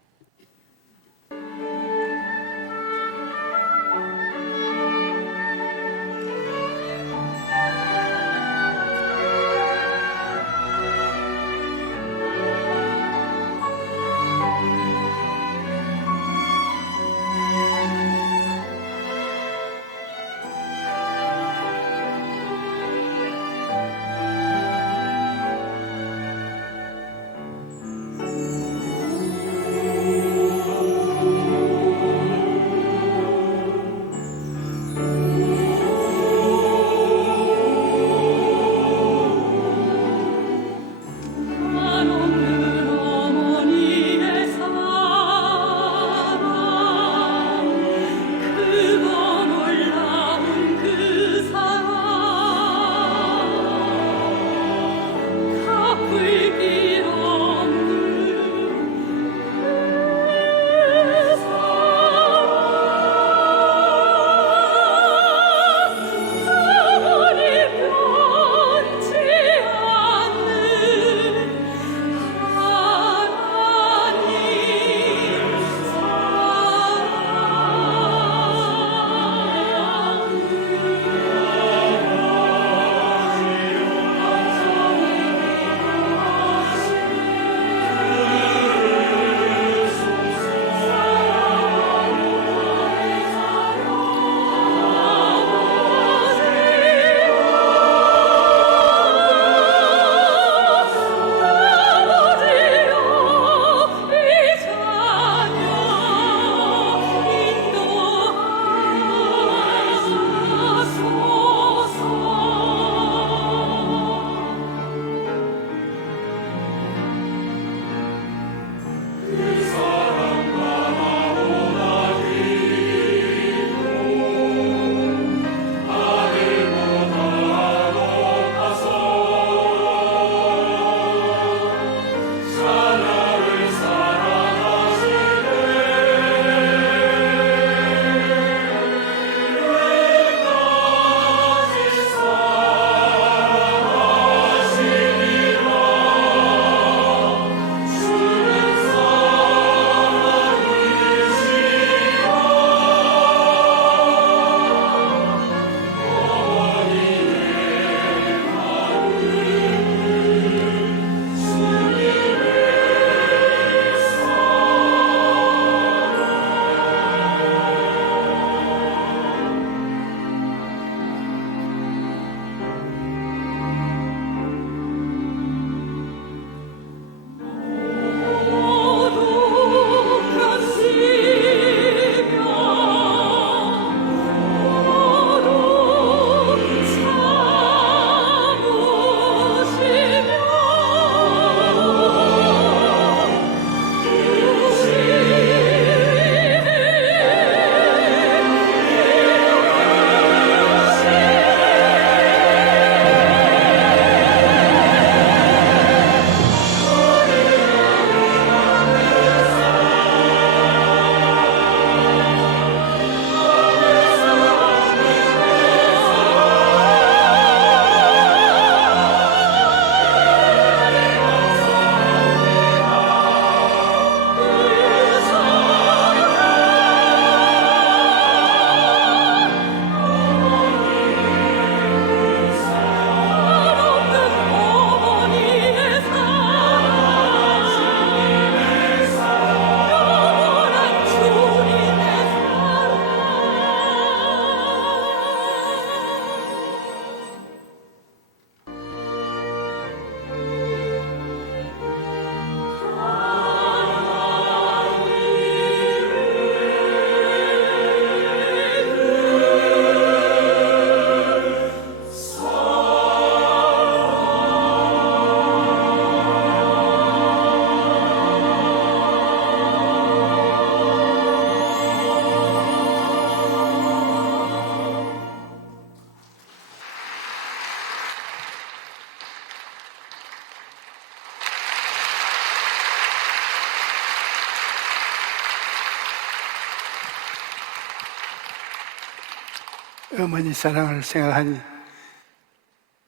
어머니 사랑을 생각하니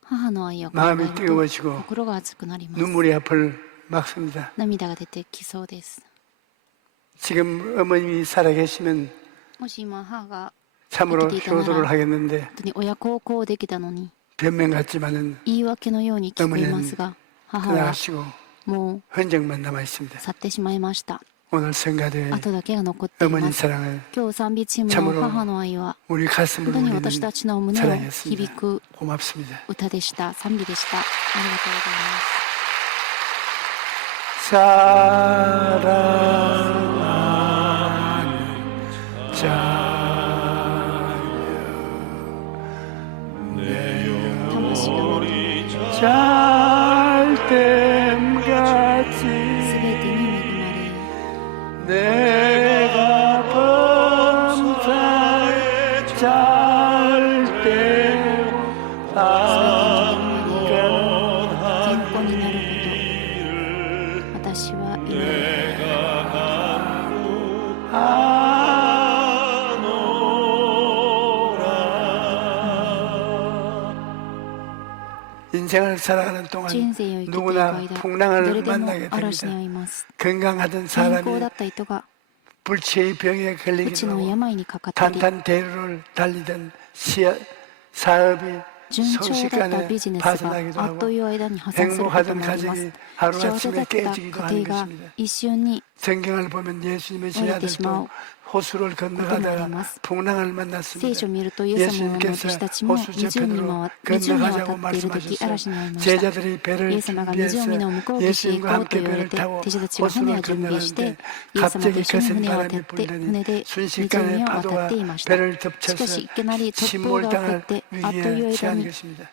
母の愛を考え 마음이 ると 뜨거워지고 心が熱くなります。 눈물이 앞을 막습니다. 涙が出てきそうです。 지금 어머님이 살아계시면 もし今母が 참으로 生きていたなら 효도를 本 하겠는데 当に親孝行できたのに 변명 같지만은 言い訳のように聞こえますが、母は 떠나가시고 も 흔적만 남아 있습니다. う去ってしまいました。 오늘 성가대의 後だけが残ってい 어머니 ます。 사랑을 今日賛美チーム 참으로 の母の愛は 우리 本 가슴을 当に 울리는 私たちの胸を 사랑이었습니다. 響く 고맙습니다. 歌でした。賛美でした。ありがとうございます。 사랑하는 자녀 魂が 잘됨같이 すべてに恵まれ 내가 범사에 잘됨 健康になること、私は祈る。 인생을 살아가는 동안 人生を生きていく 누구나 間、 풍랑을 誰でも 만나게 嵐に 됩니다. 遭います。 건강하던 健康 사람이 だった人が 불치의 병에 うち 걸리기도 の 하고 病にかかったり、 탄탄대로를 달리던 사업이 順調だった 순식간에 ビジネスが 파산하기도 あっと 하고 いう間に破産すること 행복하던 もあります。 가정이 幸せだ 하루아침에 った 깨지기도 家 하는 庭が 것입니다. 一瞬に 성경을 보면 예수님의 제자들도 호수를 건너가다가 풍랑을 聖 만났습니다. 書を見るとイエス様の弟子たちも 호수 湖 저편으로 を 건너가자고 渡っている時 말씀하셨어요. 嵐に遭いました。 제자들이 배를 イエス様が湖の向こう岸へ行 예수님과 こうと 함께 言われ 배를 て 타고 弟子たちが船を 호수를 準備して 건너가는데 イエス様と 갑자기 一緒に 거센 船を渡 바람이 って船 불더니 で 순식간에 湖を渡 파도가 っていました。 배를 しか 덮쳐서 しいきなり突風が起こ 침몰당할 ってあっという 위기에 間 처한 に 것입니다.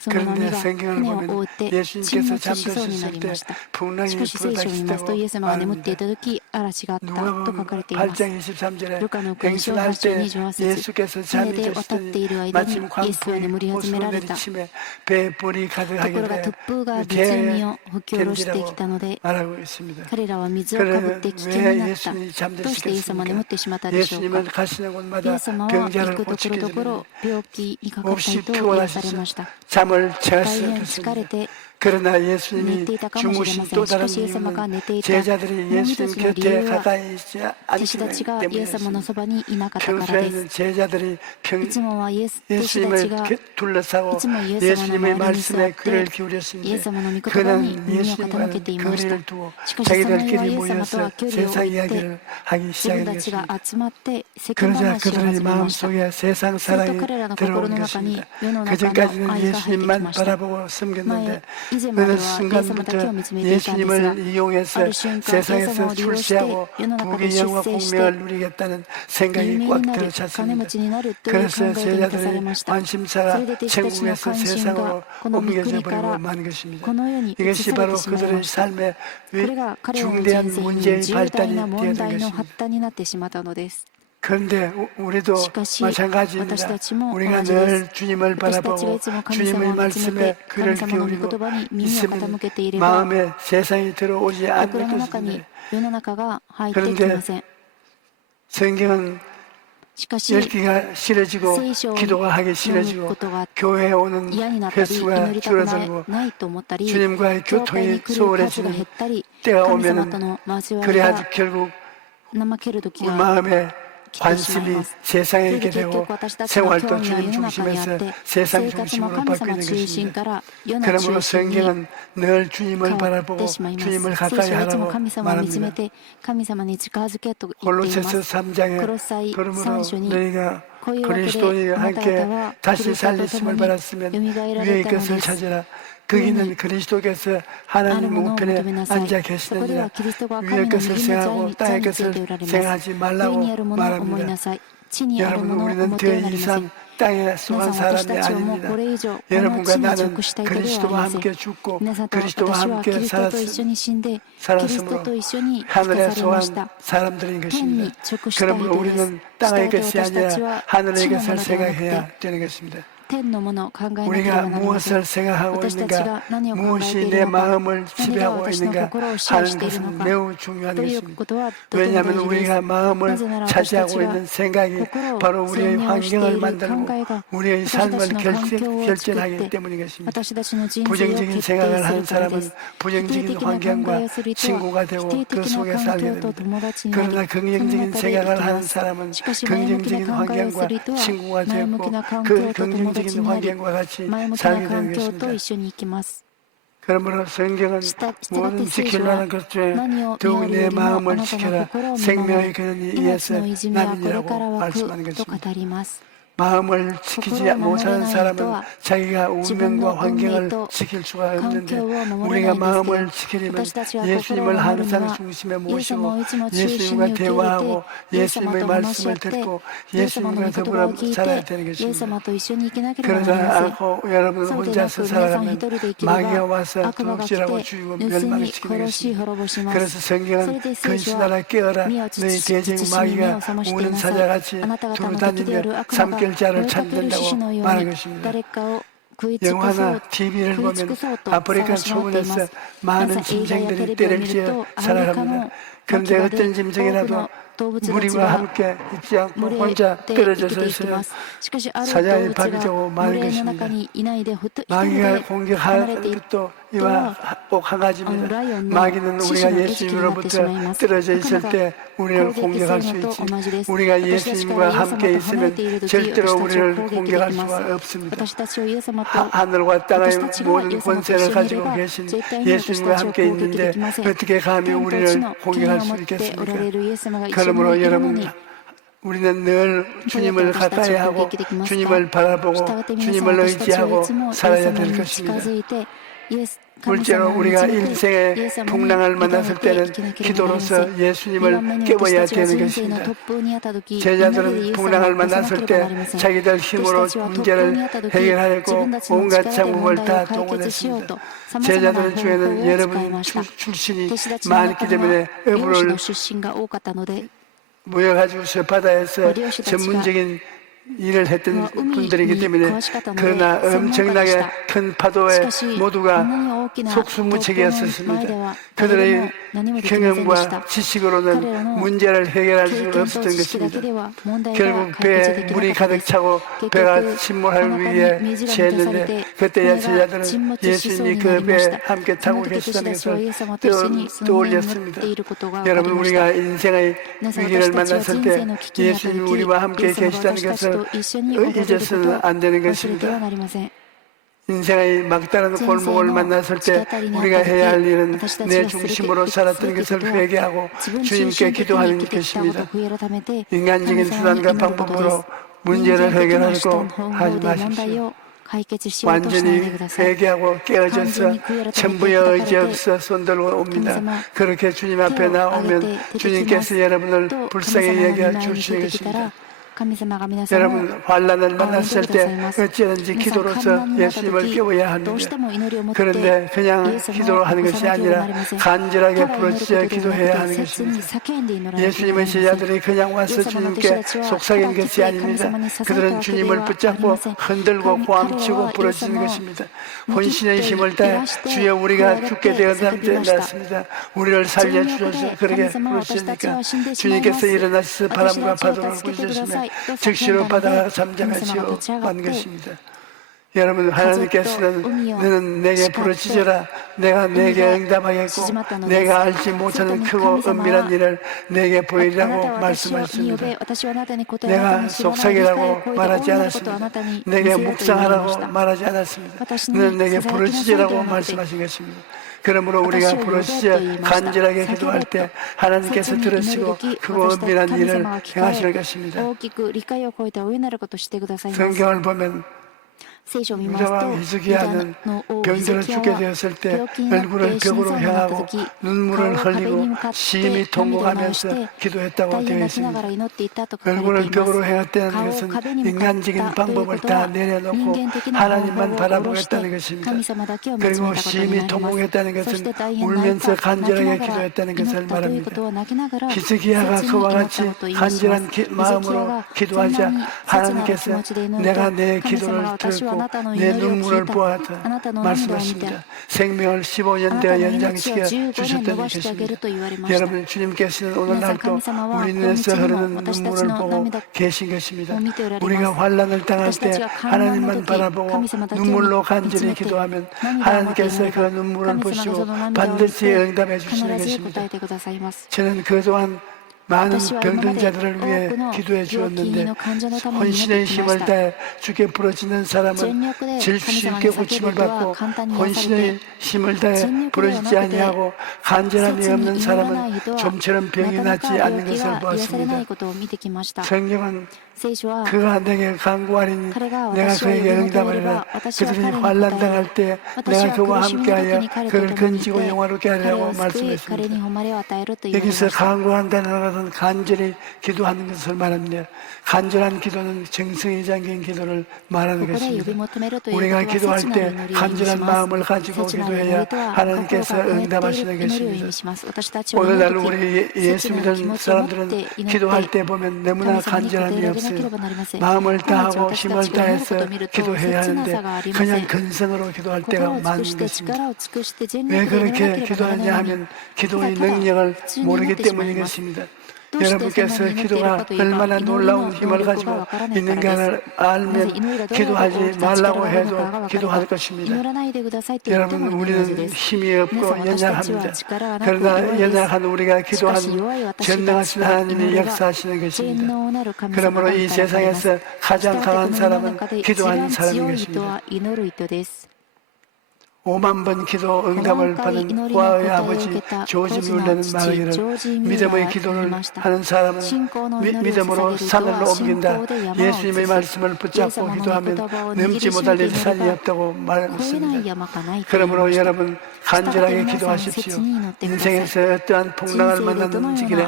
その波 그런데 が 성경을 船を覆 보면 って沈 예수님께서 没しそうにな 잠드셨을 り 때 ました。し 풍랑이 かし聖書を見ますとイエス様が眠っていた 불어닥치다고 時嵐があったと書 누가복음 かれています。 8장 23절에 ルカの福音書 행선할 8章 때 28節 예수께서 船 잠이 で渡ってい 드시더니 る間に 마침 イエスは眠り 광풍이 始め 호수로 られた。 내리침에 배에 불이 と 가득하게 ころが 돼 突風が湖を吹き下ろしてきたので 말하고 있습니다. 彼らは水をかぶって危険に 왜 なった。 예수님이 どうしてイエス様は眠 잠드시겠습니까? ってしまったでしょうか。 예수님은 가시는 イ 곳마다 エス様は 병자를 行くところどころ 고치게 病気にかかった 몹시 人を癒され 피곤하셔서 ました。 잠을 大 채웠을 変疲れ 것입니다. て 그러나 寝 예수님이 ていたかもしれま 주무신 せ 또 ん。しか 다른 しイエス様が 이유는 寝ていた 제자들이 もう一 예수님 つの理由 곁에 は 가까이 있지 弟子た 않기 ちがイエス様の 때문이었습니다. そばにいなかったからです。 평소에는 제자들이 いつもはイエス弟子たち 예수님을 が 둘러싸고 いつもイエス様の 예수님의 周りに座っ 말씀에 て 귀를 イエ 기울였습니다. ス様の御言葉に 그는 耳を傾けてい 예수님과 ました。 거리를 두고 しかしその日は 자기들끼리 イエス様と 모여서 は距離を 세상 置いて 이야기를 하기 自分たち 시작했습니다. が集まって世間 그러자 話を 그들의 始めました。 마음속에 세상 すると 사랑이 彼らの心 들어온 の中に 것입니다. 世の中の 그전까지는 愛が入ってき 예수님만 ました。 바라보고 前 섬겼는데 以前まで 어느 はイエス様だけを 순간부터 見つめていたんですが 예수님을 あ 이용해서 る瞬間イエス様 세상에서 を利用して 출세하고 世の中で 부귀 出 영화 世して 공명을 누리겠다는 有 생각이 名 꽉 になる金 들어찼습니다. 持ちになるという考 그래서 えで満たされ 제자들의 ました。そ 관심사가 れで弟子たちの 천국에서 関心が 세상으로 この御 옮겨져 国か 버리고 ら 만 것입니다. この世に移 이것이 され 바로 てしまい 그들의 ました。 삶의 これが彼らの人 중대한 生の 문제의 重大 발단이 な問 되었던 題の 것입니다. 発端になってしまったのです。 그런데 우리도 しかし 마찬가지입니다. 私たちも 우리가 同じです 늘 주님을 私たちが 바라보고 いつも神 주님의 様を見つめ 말씀에 て 귀를 神様の御 기울이고 言葉に耳を 있으면 傾けていれば 마음에 세상이 들어오지 心 않을 の中に 것입니다. 世の中が入ってきません。 성경은 しかし 읽기가 싫어지고 聖書を 기도가 하기 読む 싫어지고 ことが 교회에 오는 嫌になったり祈 횟수가 りたく 줄어들고 ないと思ったり 주님과의 教会に 교통이 来る数が 소홀해지는 減ったり 때가 神様 오면은 との交わり 그래야 が 결국 怠ける時 우리 が 마음에 来てしまい 관심이 ます。 세상에 それ 있게 で結 되고 局私たちの興 생활도 味は 주님 世の中にあっ 중심에서 て 세상 生活も 중심으로 神様 바뀌는 中心 것입니다. から世の 그러므로 中心に 성경은 늘 주님을 変わっ 바라보고 てしまいます。 주님을 聖 가까이 書はいつも 하라고 神様を見つめ 말합니다. て神様に近づけと言ってい 골로새서 ます。 3장에 コロサイ 그러므로 3章に 너희가 こういうわけで 그리스도와 あなた 함께 方はキ 다시 リストと共 살리심을 に 받았으면 よみがえら 위의 れたの 것을 です。 찾으라. 거기는 그리스도께서 ある 하나님 ものを求 우편에 めなさい。 앉아 そこでは 계시느니라. キリストが神 위의 の 것을 右の座 생하고 に 땅의 ついて 것을 おられます。 생하지 上 말라고 にあるものを思いな 말합니다. さい。地にあるも 여러분 のを 우리는 思っ 더 ておられません。 이상 땅에 속한 皆さん私 사람이 たちはもう 아닙니다. これ以上この 여러분과 地に 나는 属した人ではあり 그리스도와 ません。 함께 죽고 皆さんと 그리스도와 私はキ 함께 リストと一緒に死んでキリスト 살았으므로 と一緒に生か 하늘에 されました 속한 사람들인 天に 것입니다. 属した人 그러므로 です。 우리는 したが 땅의 って 것이 私たち 아니라 は 하늘의 地のも 것을 のではなく 생각해야 て 되는 것입니다. 우리가 무엇을 생각하고 있는가, 무엇이 내 마음을 지배하고 있는가 하는 것은 매우 중요한 것입니다. 왜냐하면 우리가 마음을 차지하고 있는 생각이 바로 우리의 환경을 만들고 우리의 삶을 결정하기 때문인 것입니다. 부정적인 생각을 하는 사람은 부정적인 환경과 친구가 되고 그 속에 살게 됩니다. 그러나 긍정적인 생각을 하는 사람은 긍정적인 환경과 친구가 되고 그 긍정적인 환경과 같이 살게 되는 것입니다. 그러므로 성경은 모든 지키려는 것 중에 더욱 내 마음을 지켜라. 생명의 근원이 이에서 나느니라고 말씀하는 것입니다. 마음을 지키지 못하는 사람은 자기가 운명과 환경을 지킬 수가 없는데 우리가 마음을 지키려면 예수님을 항상 중심에 모시고 예수님과 대화하고 예수님의 말씀을 듣고 예수님과 더불어 살아야 되는 것입니다. 그러지 않고 여러분 혼자서 살아가면 마귀가 와서 도둑질하고 죽이고 멸망시키는 것입니다. 그래서 성경은 근신하라 깨어라 너희 대적 마귀가 우는 사자같이 두루다니며 삼킬 자를 찾는다고 말하는 것입니다. 영화나 TV를 보면 아프리카 초원에서 많은 짐승들이 떼를 지어 살아갑니다. 그런데 어떤 짐승이라도 무리와 함께 있지 않고 혼자 떨어져서 있으면 사자의 밥이 되고 마는 것입니다. 마귀가 공격할 것도 이와 꼭 한 가지입니다. 마귀는 우리가 예수님으로부터 떨어져 있을 때 우리를 공격할 수 있지. 우리가 예수님과 함께 있으면 절대로 우리를 공격할 수가 없습니다. 하늘과 땅의 모든 권세를 가지고 계신 예수님과 함께 있는데 어떻게 감히 우리를 공격할 수 있겠습니까? 그러므로 여러분 우리는 늘 주님을 가까이 하고 주님을 바라보고 주님을 의지하고 살아야 될 것입니다. 물제로 우리가 인생의 풍랑을 만났을 때는 기도로서 예수님을 깨워야 되는 것입니다. 제자들은 풍랑을 만났을 때 자기들 힘으로 문제를 해결하려고 온갖 장법을 다 동원했습니다. 제자들 중에는 여러분 출신이 많기 때문에 어부를 모여가지고 바다에서 전문적인 일을 했던 분들이기 때문에 그러나 엄청나게 큰 파도에 모두가 속수무책이었습니다. 그들의 경험과 지식으로는 문제를 해결할 수 없었던 것입니다. 결국 배에 물이 가득 차고 배가 침몰할 위기에 처했는데 그때야 제자들은 예수님이 그 배에 함께 타고 계시다는 것을 떠올렸습니다. 여러분 우리가 인생의 위기를 만났을 때 예수님이 우리와 함께 계시다는 것을 잊어서는 안 되는 것입니다. 인생의 막다른 골목을 만났을 때 우리가 해야 할 일은 내 중심으로 살았던 것을 회개하고 주님께 기도하는 것입니다. 인간적인 수단과 방법으로 문제를 해결하려고 하지 마십시오. 완전히 회개하고 깨어져서 전부의 의지 없어 손들고 옵니다. 그렇게 주님 앞에 나오면 주님께서 여러분을 불쌍히 여겨 주시는 것입니다. 여러분 환난을 만났을 때 어찌든지 기도로서 예수님을 깨워야 합니다. 그런데 그냥 기도하는 것이 아니라 간절하게 부르짖어 기도해야 하는 것입니다. 예수님의 제자들이 그냥 와서 주님께 속삭이는 것이 아닙니다. 그들은 주님을 붙잡고 흔들고 고함치고 부르짖는 것입니다. 혼신의 힘을 다해 주여 우리가 죽게 되었습니다. 우리를 살려주셔서 그렇게 부르짖으니까 주님께서 일어나셔서 바람과 파도를 부르셨으며 즉시로 바다가 잠잠해지어 만 것입니다. 여러분 하나님께서는 너는 내게 부르짖어라 내가 내게 응답하겠고 내가 알지 못하는 크고 은밀한 일을 내게 보이리라고 말씀하십니다. 내가 속삭이라고 말하지 않았습니다. 내게 묵상하라고 말하지 않았습니다. 너는 내게 부르짖으라고 말씀하신 것입니다. 그러므로 우리가 부르짖어 간절하게 기도할 때 하나님께서 들으시고 크고 은밀한 일을 행하실 것입니다. 성경을 보면 유다왕 히스기야는 병들어 죽게 되었을 때 얼굴을 벽으로 향하고 눈물을 흘리고 심히 통곡하면서 기도했다고 되어 있습니다. 얼굴을 벽으로 향했다는 것은 인간적인 방법을 다 내려놓고 하나님만 바라보겠다는 것입니다. 그리고 심히 통곡했다는 것은 울면서 간절하게 기도했다는 것을 말합니다. 히스기야가 그와 같이 간절한 마음으로 기도하자 하나님께서 내가 내 기도를 듣고 내 눈물을 보았다 말씀하십니다. 생명을 15년 되어 연장시켜 주셨다는 것입니다. 여러분, 주님께서는 오늘날도 우리 눈에서 흐르는 눈물을 보고 계신 것입니다. 우리가 환난을 당할 때 하나님만 바라보고 눈물로 간절히 기도하면 하나님께서 그 눈물을 보시고 반드시 응답해 주시는 것입니다. 저는 그동안 많은 병든 자들을 위해 기도해 주었는데 혼신의 힘을 다해 주께 부르짖는 사람은 쉽게 고침을 받고 혼신의 힘을 다해 부르짖지 아니하고 간절함이 없는 사람은 좀처럼 병이 낫지 않는 것을 보았습니다. 성경은 그가 내게 간구하리니 내가 그에게 응답하리라. 그들이 환난 당할 때 내가 그와 함께하여 그를 건지고 영화롭게 하리라고 말씀했습니다. 여기서 간구한다는 것은 간절히 기도하는 것을 말합니다. 간절한 기도는 정성이 잠긴 기도를 말하는 것입니다. 우리가 기도할 때 간절한 마음을 가지고 기도해야 하나님께서 응답하시는 것입니다. 오늘날 우리 예수 믿는 사람들은 기도할 때 보면 너무나 간절함이 없어요. 마음을 다하고 힘을 다해서 기도해야 하는데 그냥 근성으로 기도할 때가 많은 것입니다. 왜 그렇게 기도하냐 하면 기도의 능력을 모르기 때문인 것입니다. 여러분께서 기도가 얼마나 놀라운 힘을 가지고 있는가를 알면 기도하지 말라고 해도 기도할 것입니다. 여러분, 우리는 힘이 없고 연약합니다. 그러나 연약한 우리가 기도한 전능하신 하나님이 역사하시는 것입니다. 그러므로 이 세상에서 가장 강한 사람은 기도하는 사람인 것입니다. 5만 번 기도 응답을 받은 고아의 아버지 조지 뮬러는 말하기를 믿음의 기도를 하는 사람은 믿음으로 산을 옮긴다. 예수님의 말씀을 붙잡고 기도하면 넘지 못할 일이 산이 없다고 말했습니다. 그러므로 여러분, 간절하게 기도하십시오. 인생에서 어떠한 풍랑을 만나는지기에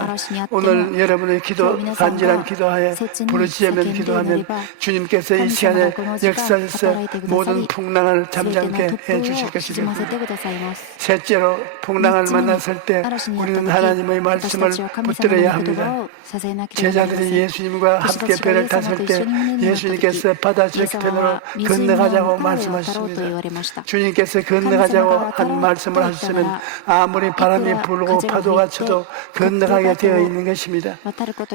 오늘 여러분의 기도, 간절한 기도하에 부르짖으면 기도하면 주님께서 이 시간에 역사에서 모든 풍랑을 잠잠케 해주실 것입니다. 셋째로, 풍랑을 만났을 때 우리는 하나님의 말씀을 붙들어야 합니다. 제자들이 예수님과 함께 배를 탔을 때 예수님께서 바다 저편으로 건너가자고 말씀하셨습니다. 주님께서 건너가자고 한 말씀을 하셨으면 아무리 바람이 불고 파도가 쳐도 건너가게 되어 있는 것입니다.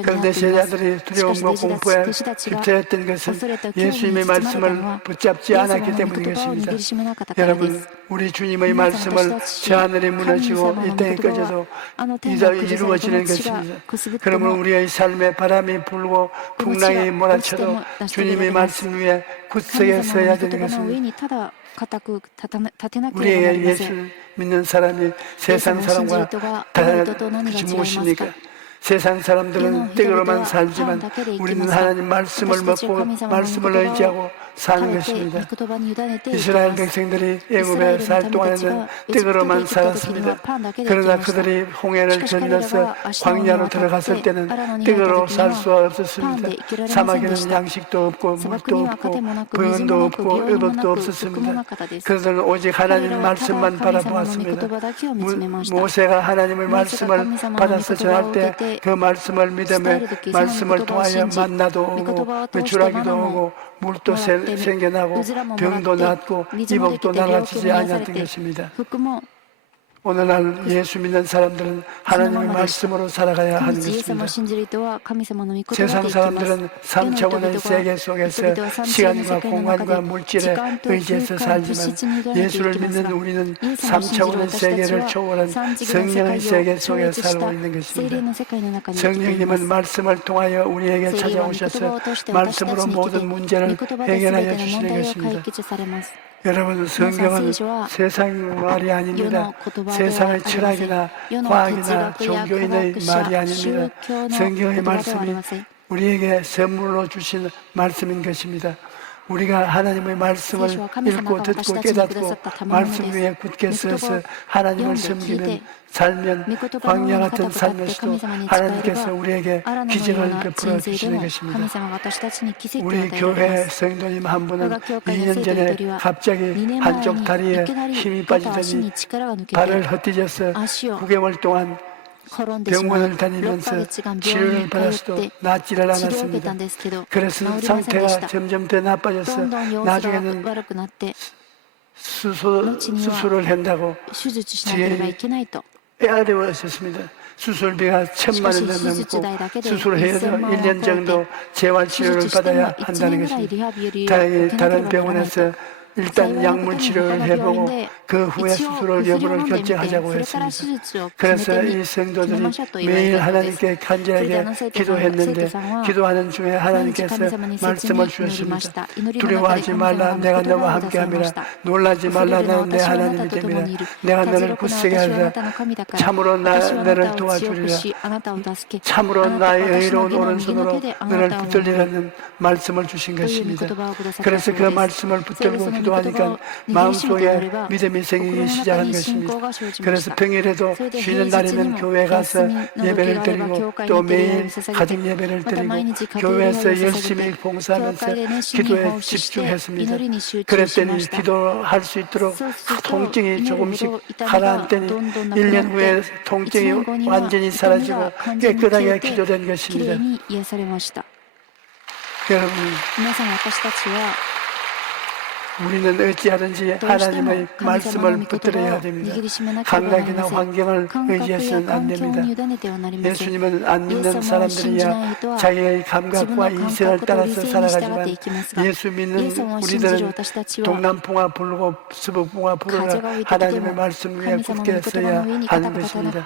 그런데 제자들이 두려움과 공포에 휩싸였던 것은 예수님의 말씀을 붙잡지 않았기 때문인 것입니다. 여러분, 우리 주님의 말씀을 저 하늘이 무너지고 이 땅이 꺼져도 이루어지는 것입니다. 그러므로 우리의 삶에 바람이 불고 풍랑이 몰아쳐도 주님의 말씀 위에 굳세게 서야 되는 것입니다. 우리의 예수 믿는 사람이 세상 사람과 다르지 무엇입니까? 세상 사람들은 떼으로만 살지만 우리는 하나님 말씀을 먹고 말씀을 의지하고 사는 것입니다. 이스라엘 백성들이 애굽에 살 동안에는 떼으로만 살았습니다. 그러나 그들이 홍해를 건너서 광야로 들어갔을 때는 떼으로 살 수가 없었습니다. 사막에는 양식도 없고 물도 없고 부연도 없고 의복도 없었습니다. 그들은 오직 하나님 말씀만 바라보았습니다. 모세가 하나님의 말씀을 받아서 전할 때 그 말씀을 믿음에 말씀을 통하여 만나도 오고 메추라기도 오고 물도 생겨나고 병도 낫고 이복도 나아지지 않았던 것입니다. 오늘날 예수 믿는 사람들은 하나님의 말씀으로 살아가야 하는 것입니다. 세상 사람들은 3차원의 세계 속에서 시간과 공간과 물질에 의지해서 살지만 예수를 믿는 우리는 3차원의 세계를 초월한 성령의 세계 속에 살고 있는 것입니다. 성령님은 말씀을 통하여 우리에게 찾아오셔서 말씀으로 모든 문제를 해결하여 주시는 것입니다. 여러분, 성경은 세상의 말이 아닙니다. 세상의 철학이나 과학이나 종교인의 말이 아닙니다. 성경의 말씀이 우리에게 선물로 주신 말씀인 것입니다. 우리가 하나님의 말씀을 읽고 듣고 깨닫고 말씀 위에 굳게 서서 하나님을 섬기면 살면 광야 같은 삶에서도 하나님께서 우리에게 기적을 베풀어 주시는 것입니다. 우리 교회 성도님 한 분은 2년 전에 갑자기 한쪽 다리에 힘이 빠지더니 발을 헛디뎌서 9개월 동안 병원을 다니면서 치료를 받았어도 낫지를 않았습니다. 그래서 상태가 점점 더 나빠져서 나중에는 수술을 한다고 뒤에 어려웠었습니다. 수술비가 1,000만 원도 넘고 수술해서 1년 정도 재활치료를 받아야 한다는 것입니다. 다행히 다른 병원에서 일단 약물 치료를 해보고 그 후에 수술을 여부를 결정하자고 했습니다. 그래서 이 성도들이 매일 하나님께 간절하게 기도했는데 기도하는 중에 하나님께서 말씀을 주셨습니다. 두려워하지 말라, 내가 너와 함께함이라. 놀라지 말라, 나는 내 하나님이 됨이라. 내가 너를 굳세게 하리라. 참으로 너를 도와주리라. 참으로 나의 의로운 오른손으로 너를 붙들리라는 말씀을 주신 것입니다. 그래서 그 말씀을 붙들고 기도하니까 마음속에 믿음이 생기기 시작한 것입니다. 그래서 평일에도 쉬는 날이면 교회 가서 예배를 드리고 또 매일 가정 예배를 드리고 교회에서 열심히 봉사하면서 기도에 집중했습니다. 그랬더니 기도할 수 있도록 통증이 조금씩 가라앉더니 1년 후에 통증이 완전히 사라지고 깨끗하게 기도된 것입니다. 여러분, 우리는 어찌하든지 하나님의 말씀을 붙들어야 됩니다. 감각이나 환경을 의지해서는 안 됩니다. 예수님은 안 믿는 사람들이야 자기의 감각과 이성을 따라서 살아가지만 예수 믿는 우리들은 동남풍아 부르고 서북풍아 부르라 하나님의 말씀 위에 굳게 서야 하는 것입니다.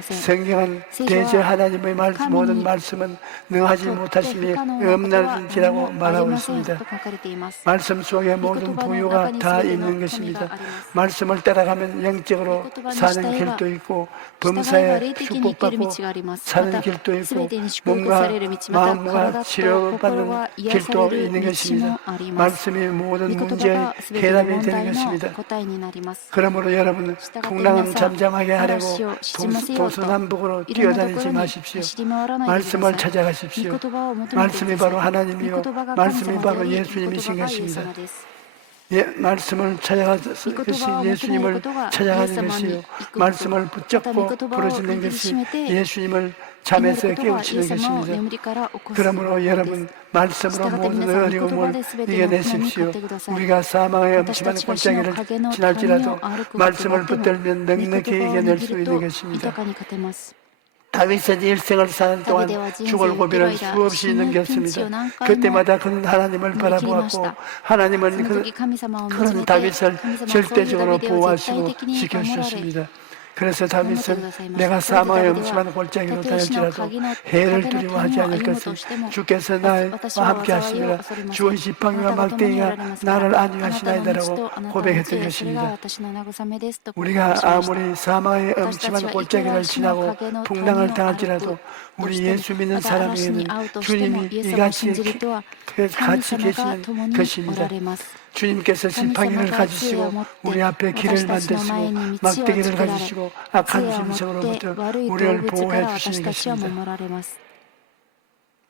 성경은 대저 하나님의 모든 말씀은 능하지 못하심이 없는지라고 말하고 있습니다. 말씀 속에 모든 부유가 다 있는 것입니다. 말씀을 따라가면 영적으로 사는 길도 있고 범사에 축복받고 사는 길도 있고 몸과 마음과 치료받는 길도 있는 것입니다. 말씀이 모든 문제의 해답이 되는 것입니다. 그러므로 여러분 풍랑은 잠잠하게 하려고 동서남북으로 뛰어다니지 마십시오. 말씀을 찾아가십시오. 말씀이 바로 하나님이요 말씀이 바로 예수님이신 것입니다. 말씀을 찾아가서 것이 예수님을 찾아가는 것이요 말씀을 붙잡고 부르짖는 것이 예수님을 잠에서 깨우치는 것입니다. 그러므로 여러분 말씀으로 모든 어려움을 이겨내십시오. 우리가 사망의 엄침한 골짜기를 지날지라도 말씀을 붙들면 넉넉히 이겨낼 수 있는 것입니다. 다윗은 일생을 사는 동안 죽을 고비를 수없이 넘겼습니다. 그때마다 그는 하나님을 바라보았고 하나님은 그런 다윗을 절대적으로 보호하시고 지켜주셨습니다. 그래서 다윗은 내가 사망의 엄침한 골짜기로 다닐지라도 해를 두려워하지 않을 것을 주께서 나와 함께 하시니라. 주의 지팡이와 막대기가 나를 안위하시나이다라고 고백했던 것입니다. 우리가 아무리 사망의 엄침한 골짜기를 지나고 풍랑을 당할지라도 우리 예수 믿는 사람에게는 주님이 이같이 같이 계시는 것입니다. 주님께서 지팡이를 가지시고 우리 앞에 길을 만드시고 막대기를 가지시고 악한 짐승으로부터 우리를 보호해 주시는 것입니다.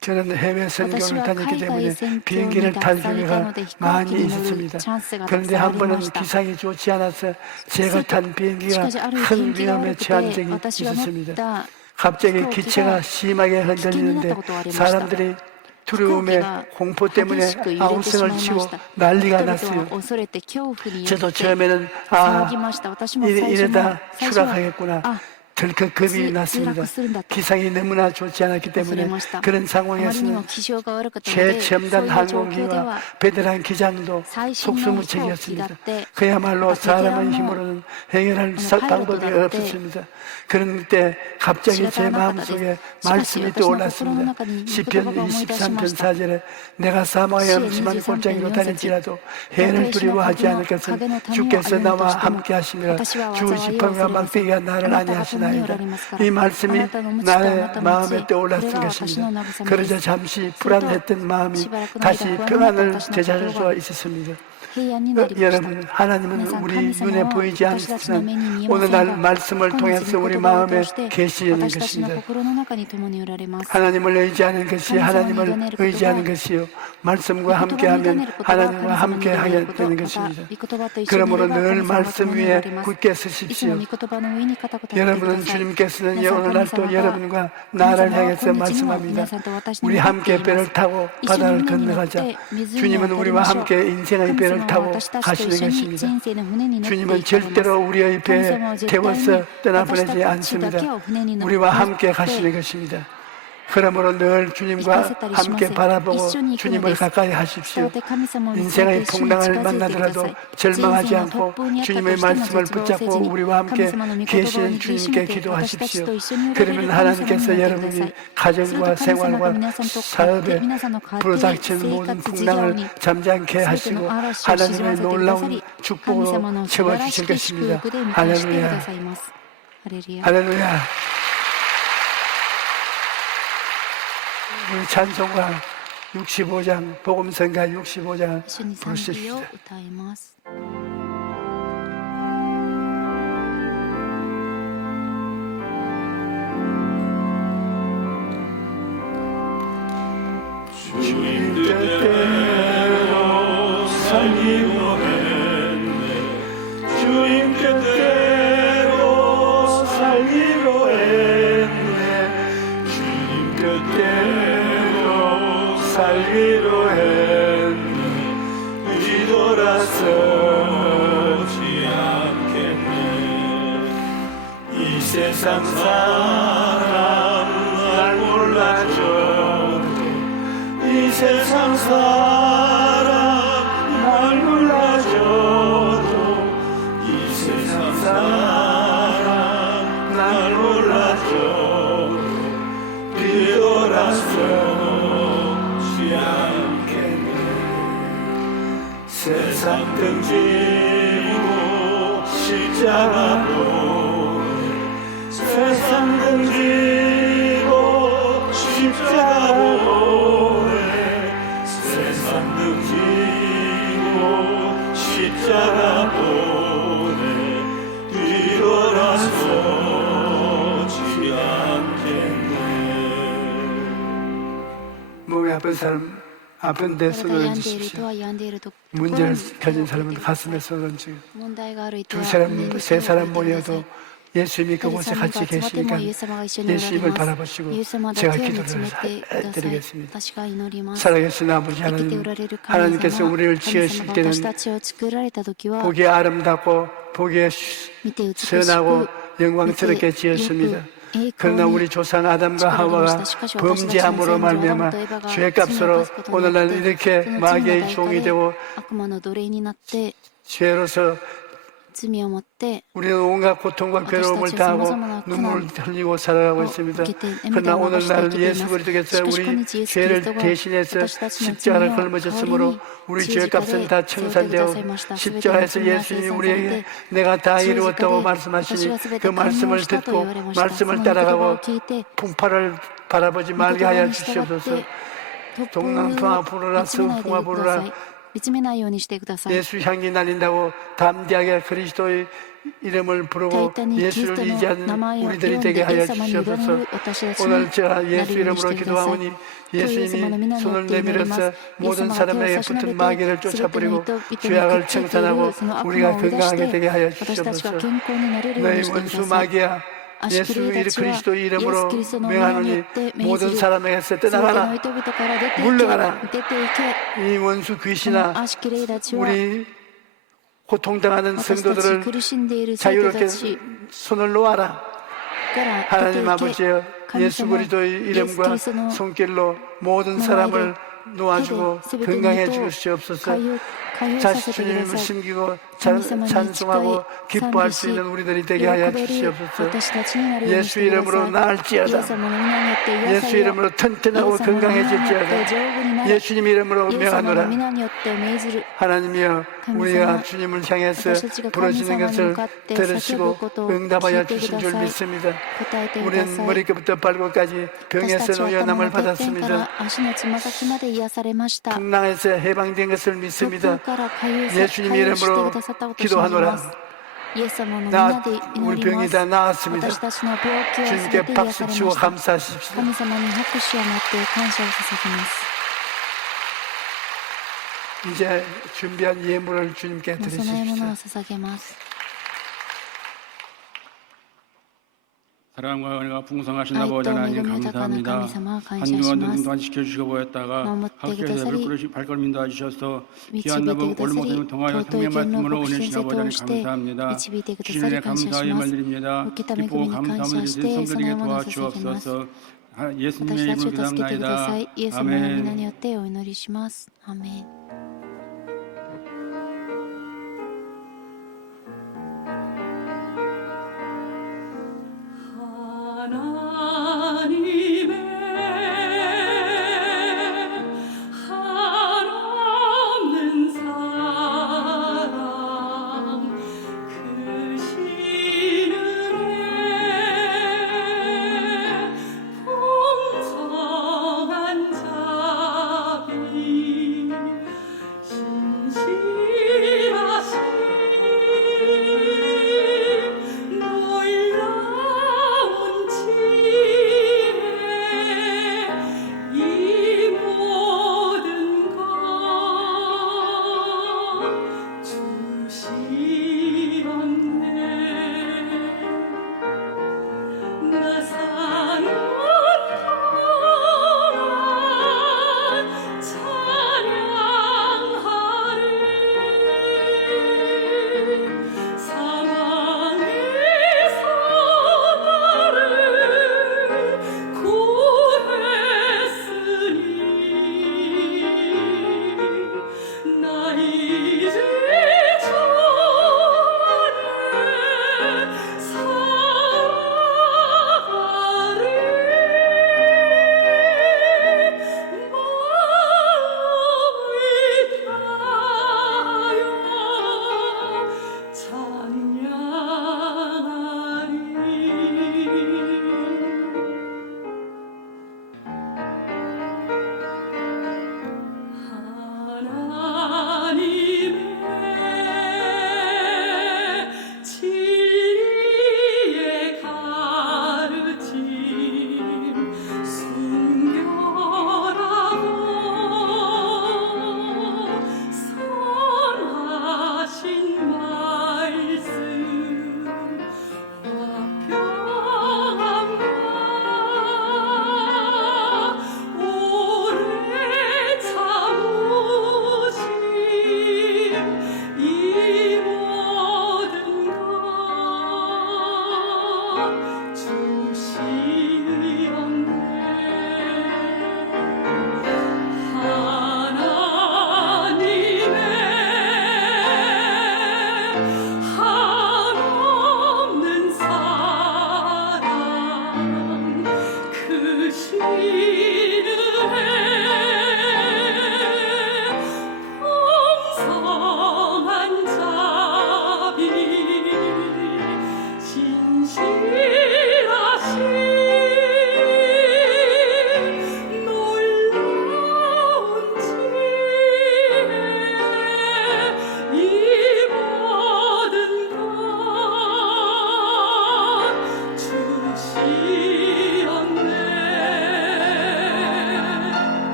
저는 해외 선교를 다녔기 때문에 비행기를 탈 기회가 많이 있었습니다. 그런데 한 번은 기상이 좋지 않아서 제가 탄 비행기가 큰 위험에 처한 적이 있었습니다. 갑자기 기체가 심하게 흔들리는데 사람들이 두려움에 공포 때문에 아우성을 치고 난리가 났어요. 저도 처음에는 이러다 추락하겠구나. 덜컥 겁이 났습니다. 기상이 너무나 좋지 않았기 때문에 그런 상황에서는 최첨단 항공기와 베테랑 기장도 속수무책이었습니다. 그야말로 사람의 힘으로는 해결할 방법이 없었습니다. 그런 때 갑자기 제 마음속에 말씀이 떠올랐습니다. 시편 23편 4절에 내가 사망의 엄침한 골짜기로 다닐지라도 해를 두려워하지 않을 것은 주께서 나와 함께 하심이라. 주의 지팡이와 막대기가 나를 안위하시나 있나이다. 이 말씀이 나의 마음에 떠올랐던 것입니다. 그러자 잠시 불안했던 마음이 다시 평안을 되찾을 수가 있었습니다. 여러분, 하나님은 우리 눈에 보이지 않지만 오늘날 말씀을 통해서 우리 마음에 계시는 것입니다. 하나님을 의지하는 것이 하나님을 의지하는 것이요, 말씀과 함께하면 하나님과 함께하게 되는 것입니다. 그러므로 늘 말씀 위에 굳게 서십시오. 여러분은 주님께서는 오늘날 또 여러분과 나를 향해서 말씀합니다. 우리 함께 배를 타고 바다를 건너가자. 주님은 우리와 함께 인생의 배를 타고 가시는 것입니다. 주님은 절대로 우리의 배에 태워서 떠나보내지 않습니다. 우리와 함께 가시는 것입니다. 그러므로 늘 주님과 함께 바라보고 주님을 가까이 하십시오. 인생의 풍랑을 만나더라도 절망하지 않고 주님의 말씀을 붙잡고 우리와 함께 계시는 주님께 기도하십시오. 그러면 하나님께서 여러분이 가정과 생활과 사업에 불어닥친 모든 풍랑을 잠잠케 하시고 하나님의 놀라운 축복으로 채워주실 것입니다. 할렐루야. 할렐루야. 우리 찬송가 65장, 복음성가 65장 부르십시다. 주님 뜻대로 살기로 했네. 주님 뜻대로 살기로 했네. 주님 뜻대로 살기로 했네. 뒤돌아서지 않겠네. 이 세상 사람 날 몰라줘. 이 세상 사람 날 몰라줘도 이 세상 사람 날 몰라줘도 뒤돌아서지 않겠네. 세상 등지고 십자가 보네. 세상 등지고 십자가 보네. 세상 등지고 십자가 보내. 뒤돌아서지 않겠네. 몸이 아픈 사람 아픈 데 손을 얹으십시오. 문제를 가진 사람은 가슴에 손을 얹으세요. 두 사람, 세 사람 모여도 예수님이 그곳에 같이 계시니까 예수님을 바라보시고 제가 기도를 드리겠습니다. 살아계신 아버지 하나님, 하나님께서 우리를 지으실 때는 보기에 아름답고 보기에 선하고 영광스럽게 지었습니다. 그러나 우리 조상 아담과 하와가 범죄함으로 말미암아 죄값으로 오늘날 이렇게 마귀의 종이 되고 죄로서 우리는 온갖 고통과 괴로움을 당하고 눈물을 흘리고 살아가고 있습니다. 그러나 오늘날 예수 그리스도께서 우리 죄를 대신해서 십자가를 걸머졌으므로 우리 죄값은 다 청산되어 십자가에서 예수님이 우리에게 내가 다 이루었다고 말씀하시니 그 말씀을 듣고 말씀을 따라가고 풍파를 바라보지 말게 하여 주시옵소서. 동남풍아 불어라 서풍아 불어라. 예수 향기 날린다고 담대하게 그리스도의 이름을 부르고 예수를 의지하는 우리들이 되게 하여 주시옵소서. 오늘 제가 예수 이름으로 기도하오니 예수님이 손을 내밀어서 모든 사람에게 붙은 마귀를 쫓아버리고 죄악을 청산하고 우리가 건강하게 되게 하여 주시옵소서. 너희 원수 마귀야, 예수 그리스도의 이름으로 명하노니 모든 사람에게서 떠나가라, 물러가라. 이 원수 귀신아, 우리 고통당하는 성도들을 자유롭게 손을 놓아라. 하나님 아버지여, 예수 그리스도의 이름과 손길로 모든 사람을 놓아주고 건강해 주시옵소서. 자식 주님을 숨기고 찬송하고 기뻐할 수 있는 우리들이 되게 하여 주시옵소서. 예수 이름으로 나을지어다. 예수 이름으로 튼튼하고 건강해질지어다. 예수님 이름으로 イエス様の 명하노라. 皆によって命ずる 하나님이여, 우리가 주님을 향해서 부르시는 것을 들으시고 응답하여 주신 줄 믿습니다. 答えてくだ 우리는 さい 머리끝부터 발끝까지 私 병에서 たちは頭 노연함을 のてっぺんか 받았습니다. ら足のつま先まで癒されました 풍랑에서 해방된 것을 突 믿습니다. 風から回遊 예수님 して く 이름으로 ださったことを信じます 기도하노라. イエス様の皆で 우리 祈りま 병이 す 다 나았습니다. 私たちの病気は全 주님께 て癒 박수 され 치고 ました 감사하십시오. 神様に拍手を持って感謝を捧げます 이제 준비한 예물을 주님께 お供え物 드리십시오. を捧げます 사랑과 은혜가 풍성하신 愛と 아버지 恵 하나님 み豊かな 감사합니다. 神様を感謝 한 し 주간 ます 동안 지켜주시고 보였다가 守ってくだ 학교에서 さり 발걸음 인도하셔서 導い 귀한 て 납을 くださり 올무을 통하여 尊い 성령 天の 말씀으로 牧師 은혜신 先生 아버지 通し 하나님 て 감사합니다. 導いてくだ 주신 さ 은혜 り感謝し 감사의 ます 말드립니다. 受けた恵 기쁘고 みに感謝 감사함을 し 드린 て供え 성도에게 物を捧げます 도와주옵소서. 예수님의 私たち 이름으로 を助けてくださ 기도합니다. いイエス様の皆に 아멘. よってお祈りしますアーメン 한없는 사랑 그 시늘에 풍성한 자비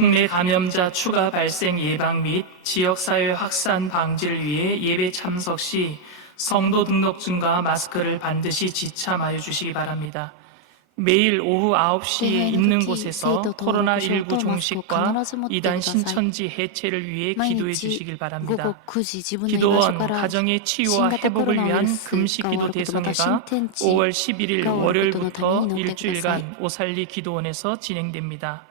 국내 감염자 추가 발생 예방 및 지역사회 확산 방지를 위해 예배 참석 시 성도 등록증과 마스크를 반드시 지참하여 주시기 바랍니다. 매일 오후 9시에 있는 곳에서 코로나19 종식과 이단 신천지 해체를 위해 기도해 주시길 바랍니다. 기도원 가정의 치유와 회복을 위한 금식기도 대성회가 5월 11일 월요일부터 일주일간 오살리 기도원에서 진행됩니다.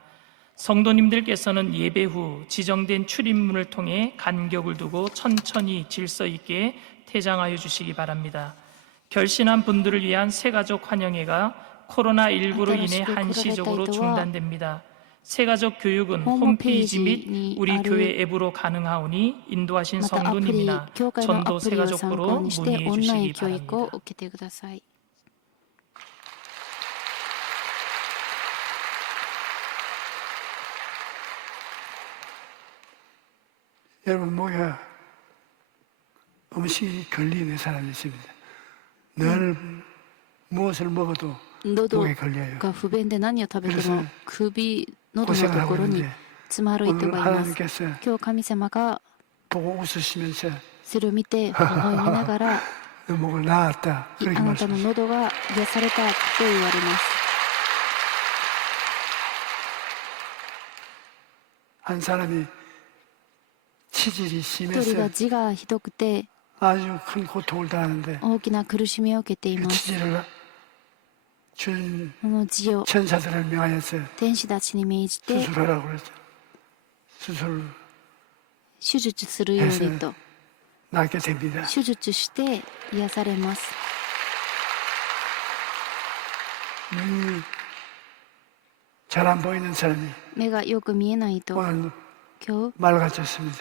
성도님들께서는 예배 후 지정된 출입문을 통해 간격을 두고 천천히 질서 있게 퇴장하여 주시기 바랍니다. 결신한 분들을 위한 새가족 환영회가 코로나19로 인해 한시적으로 중단됩니다. 새가족 교육은 홈페이지 및 우리 교회 앱으로 가능하오니 인도하신 성도님이나 전도 새가족부로 문의해 주시기 바랍니다. 여러분 뭐야 음식이 걸리는 사람이 있습니다. 늘 무엇을 먹어도 목에 걸려요. 그래서 고생을 하고 있는데 오늘 하나님께서 보고 웃으시면서 너 목을 나았다 그렇게 말씀하셨어요. 한 사람이 치질이 심해서 아주 큰 고통을 당하는데 그 치질을 준 천사들을 명하여서 수술하라고 그랬죠. 수술해서 낫게 됩니다. 눈이 잘 안 보이는 사람이 오늘 맑아졌습니다.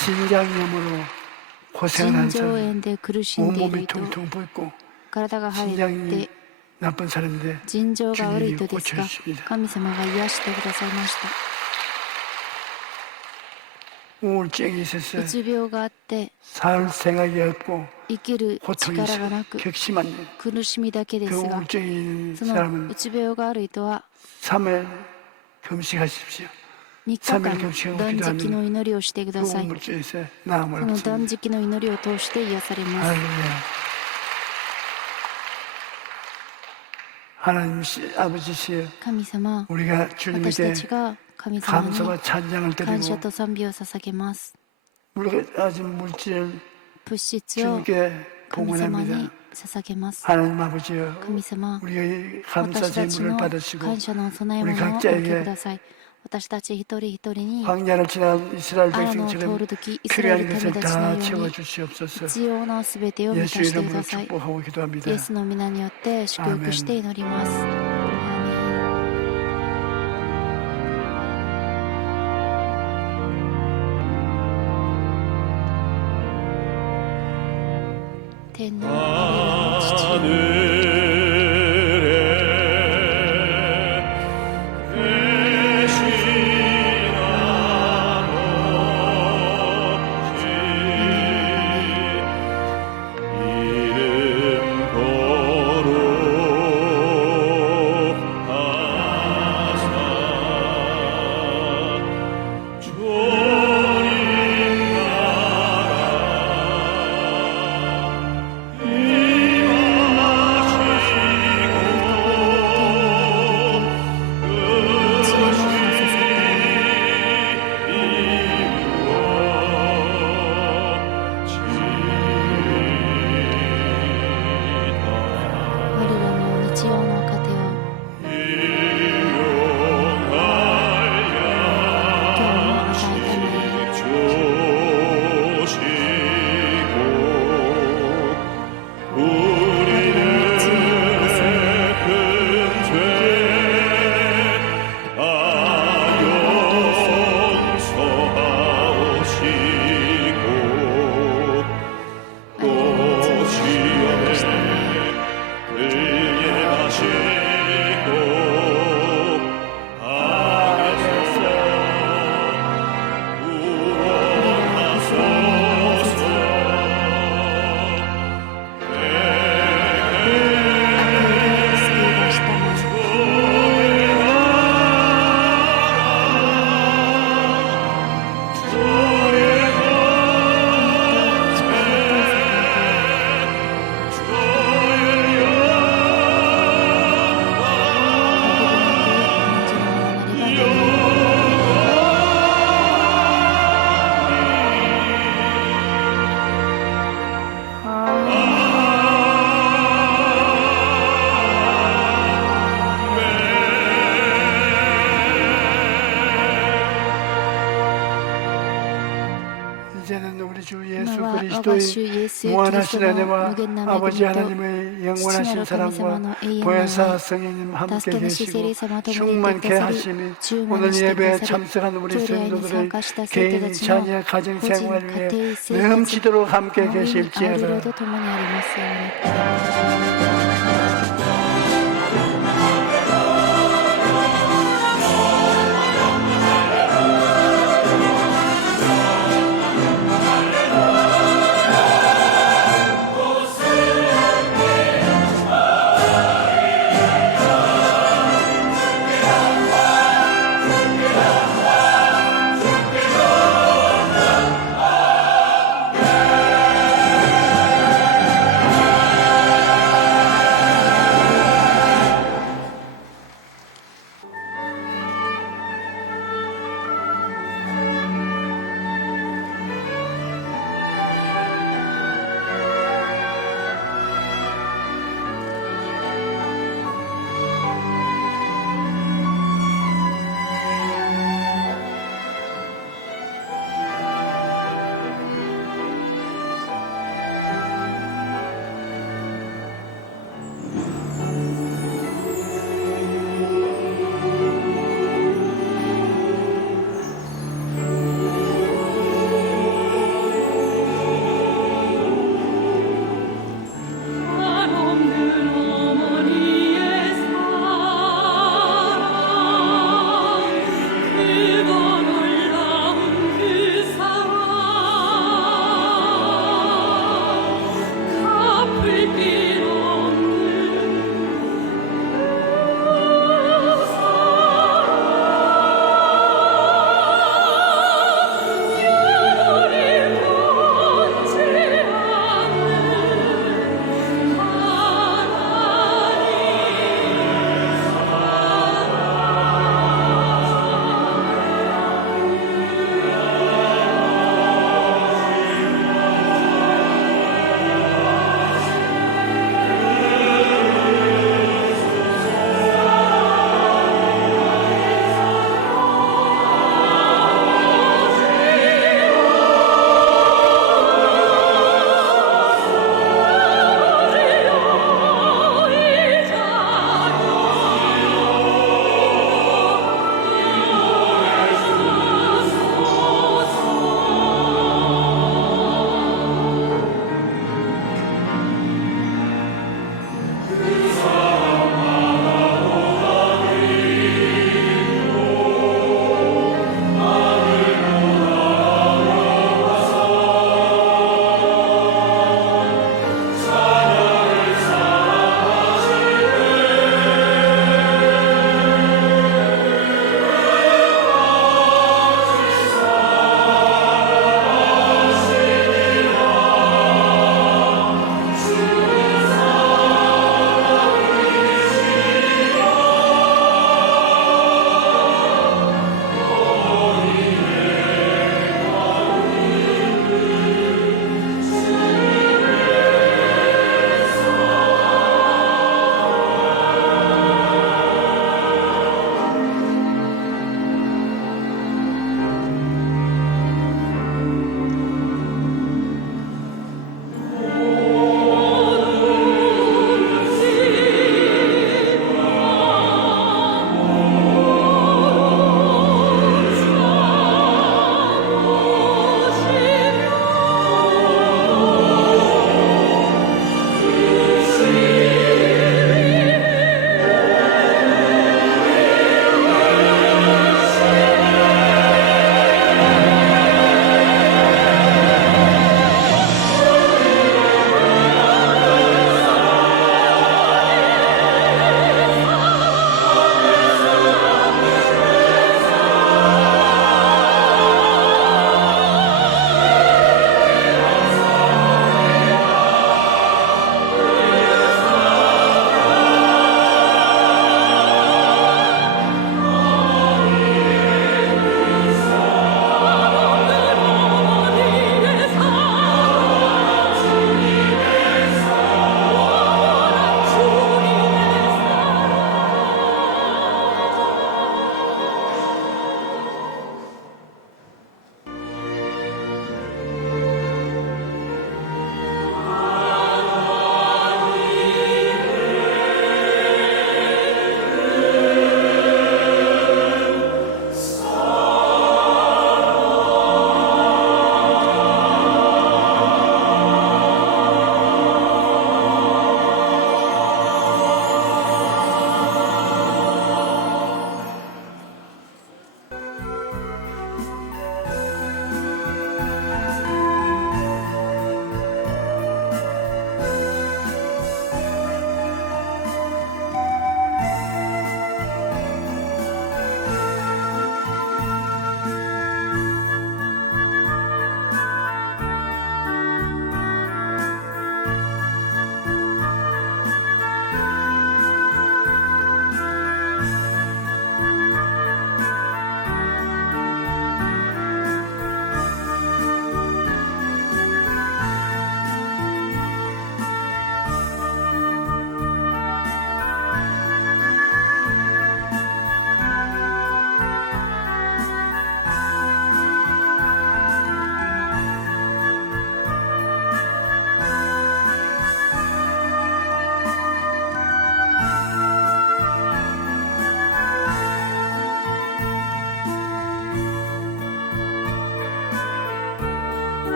신장염으로 고생을 한 사람, 온몸이 퉁퉁 붓고 신장이 나쁜 사람인데 주님이 고쳐주십니다. 우울증이 있어서 살 생각이 없고 고통이 있어 격심한 그 우울증이 있는 사람은 3일 금식하십시오. 3일 금식하고 기도하면 그 우울증에서 나음을 얻습니다. 할렐루야. 하나님 아버지시여 우리가 주님에게 감사와 찬양을 드리고 우리가 아직 물질 주님께 봉헌합니다. 하나님 아버지여 우리의 감사 제물을 받으시고 우리 각자에게 광야를 지난 이스라엘 백성처럼 필요한 것을 다 채워주시옵소서. 예수 이름으로 축복하고 기도합니다. 이제는 우리 주 예수 今は我が主 그리스도의 イエス・キリス 무한하신 トの 은혜와 無限な恵み 아버지 と 하나님의 父 영원하신 なる神様 사랑과 の永遠の 보혜사 愛 성령님 함께 助け主聖 계시고 霊様ともにいて 충만케 くださり 하심이 充満 오늘 してく 예배에 ださり 참석한 우리 朝礼に 성도들의 参加した生徒 개인 たちの 자녀 個 가정 人 생활 家 위에 庭生活 넘치도록 함께 大いにあり 계실지어다 ろと共にありますように。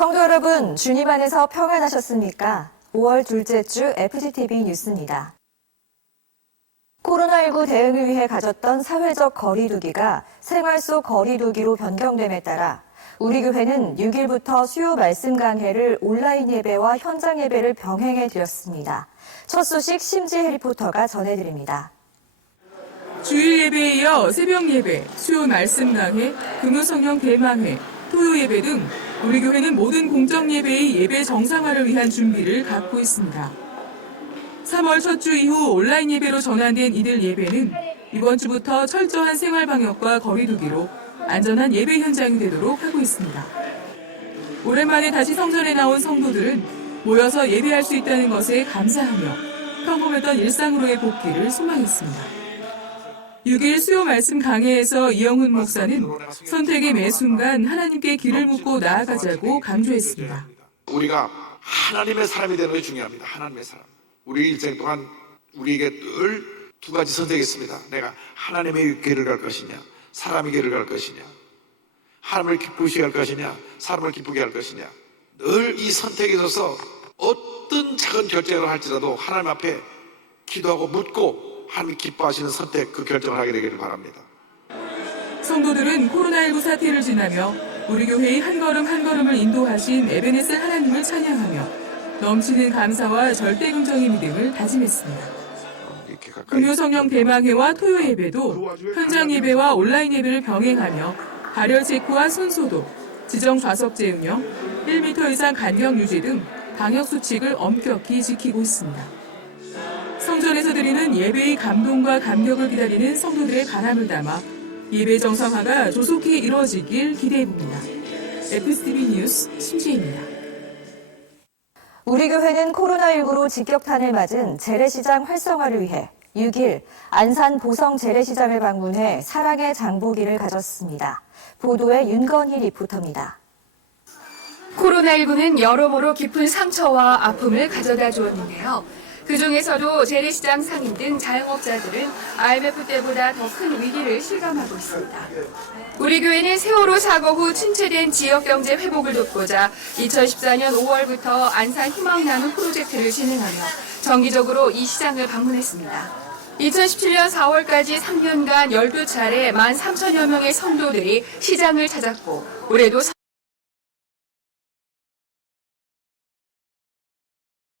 성도 여러분, 주님 안에서 평안하셨습니까? 5월 둘째 주 FGTV 뉴스입니다. 코로나19 대응을 위해 가졌던 사회적 거리두기가 생활 속 거리두기로 변경됨에 따라 우리 교회는 6일부터 수요 말씀 강해를 온라인 예배와 현장 예배를 병행해 드렸습니다. 첫 소식 심지혜 리포터가 전해드립니다. 주일 예배에 이어 새벽 예배, 수요 말씀 강해, 금요성령 대망회, 토요 예배 등 우리 교회는 모든 공적 예배의 예배 정상화를 위한 준비를 갖고 있습니다. 3월 첫 주 이후 온라인 예배로 전환된 이들 예배는 이번 주부터 철저한 생활 방역과 거리두기로 안전한 예배 현장이 되도록 하고 있습니다. 오랜만에 다시 성전에 나온 성도들은 모여서 예배할 수 있다는 것에 감사하며 평범했던 일상으로의 복귀를 소망했습니다. 6일 수요 말씀 강해에서 이영훈 목사는 선택의 매 순간 하나님께 길을 묻고 나아가자고 강조했습니다. 우리가 하나님의 사람이 되는 것이 중요합니다. 하나님의 사람. 우리 일생 동안 우리에게 늘 두 가지 선택이 있습니다. 내가 하나님의 길을 갈 것이냐, 사람의 길을 갈 것이냐, 하나님을 기쁘시게 할 것이냐, 사람을 기쁘게 할 것이냐. 늘 이 선택에 있어서 어떤 작은 결정을 할지라도 하나님 앞에 기도하고 묻고 하나님이 기뻐하시는 선택, 그 결정을 하게 되기를 바랍니다. 성도들은 코로나19 사태를 지나며 우리 교회의 한 걸음 한 걸음을 인도하신 에베네셀 하나님을 찬양하며 넘치는 감사와 절대 긍정의 믿음을 다짐했습니다. 금요성령 대망회와 토요 예배도 현장 예배와 온라인 예배를 병행하며 발열 체크와 손소독, 지정 좌석제 운영, 1m 이상 간격 유지 등 방역 수칙을 엄격히 지키고 있습니다. 성전에서 드리는 예배의 감동과 감격을 기다리는 성도들의 바람을 담아 예배 정상화가 조속히 이루어지길 기대해봅니다. FGTV 뉴스 심지혜입니다. 우리 교회는 코로나19로 직격탄을 맞은 재래시장 활성화를 위해 6일 안산 보성 재래시장을 방문해 사랑의 장보기를 가졌습니다. 보도에 윤건희 리포터입니다. 코로나19는 여러모로 깊은 상처와 아픔을 가져다 주었는데요. 그중에서도 재래시장 상인 등 자영업자들은 IMF 때보다 더 큰 위기를 실감하고 있습니다. 우리 교회는 세월호 사고 후 침체된 지역경제 회복을 돕고자 2014년 5월부터 안산 희망나무 프로젝트를 진행하며 정기적으로 이 시장을 방문했습니다. 2017년 4월까지 3년간 12차례 13,000여 명의 성도들이 시장을 찾았고 올해도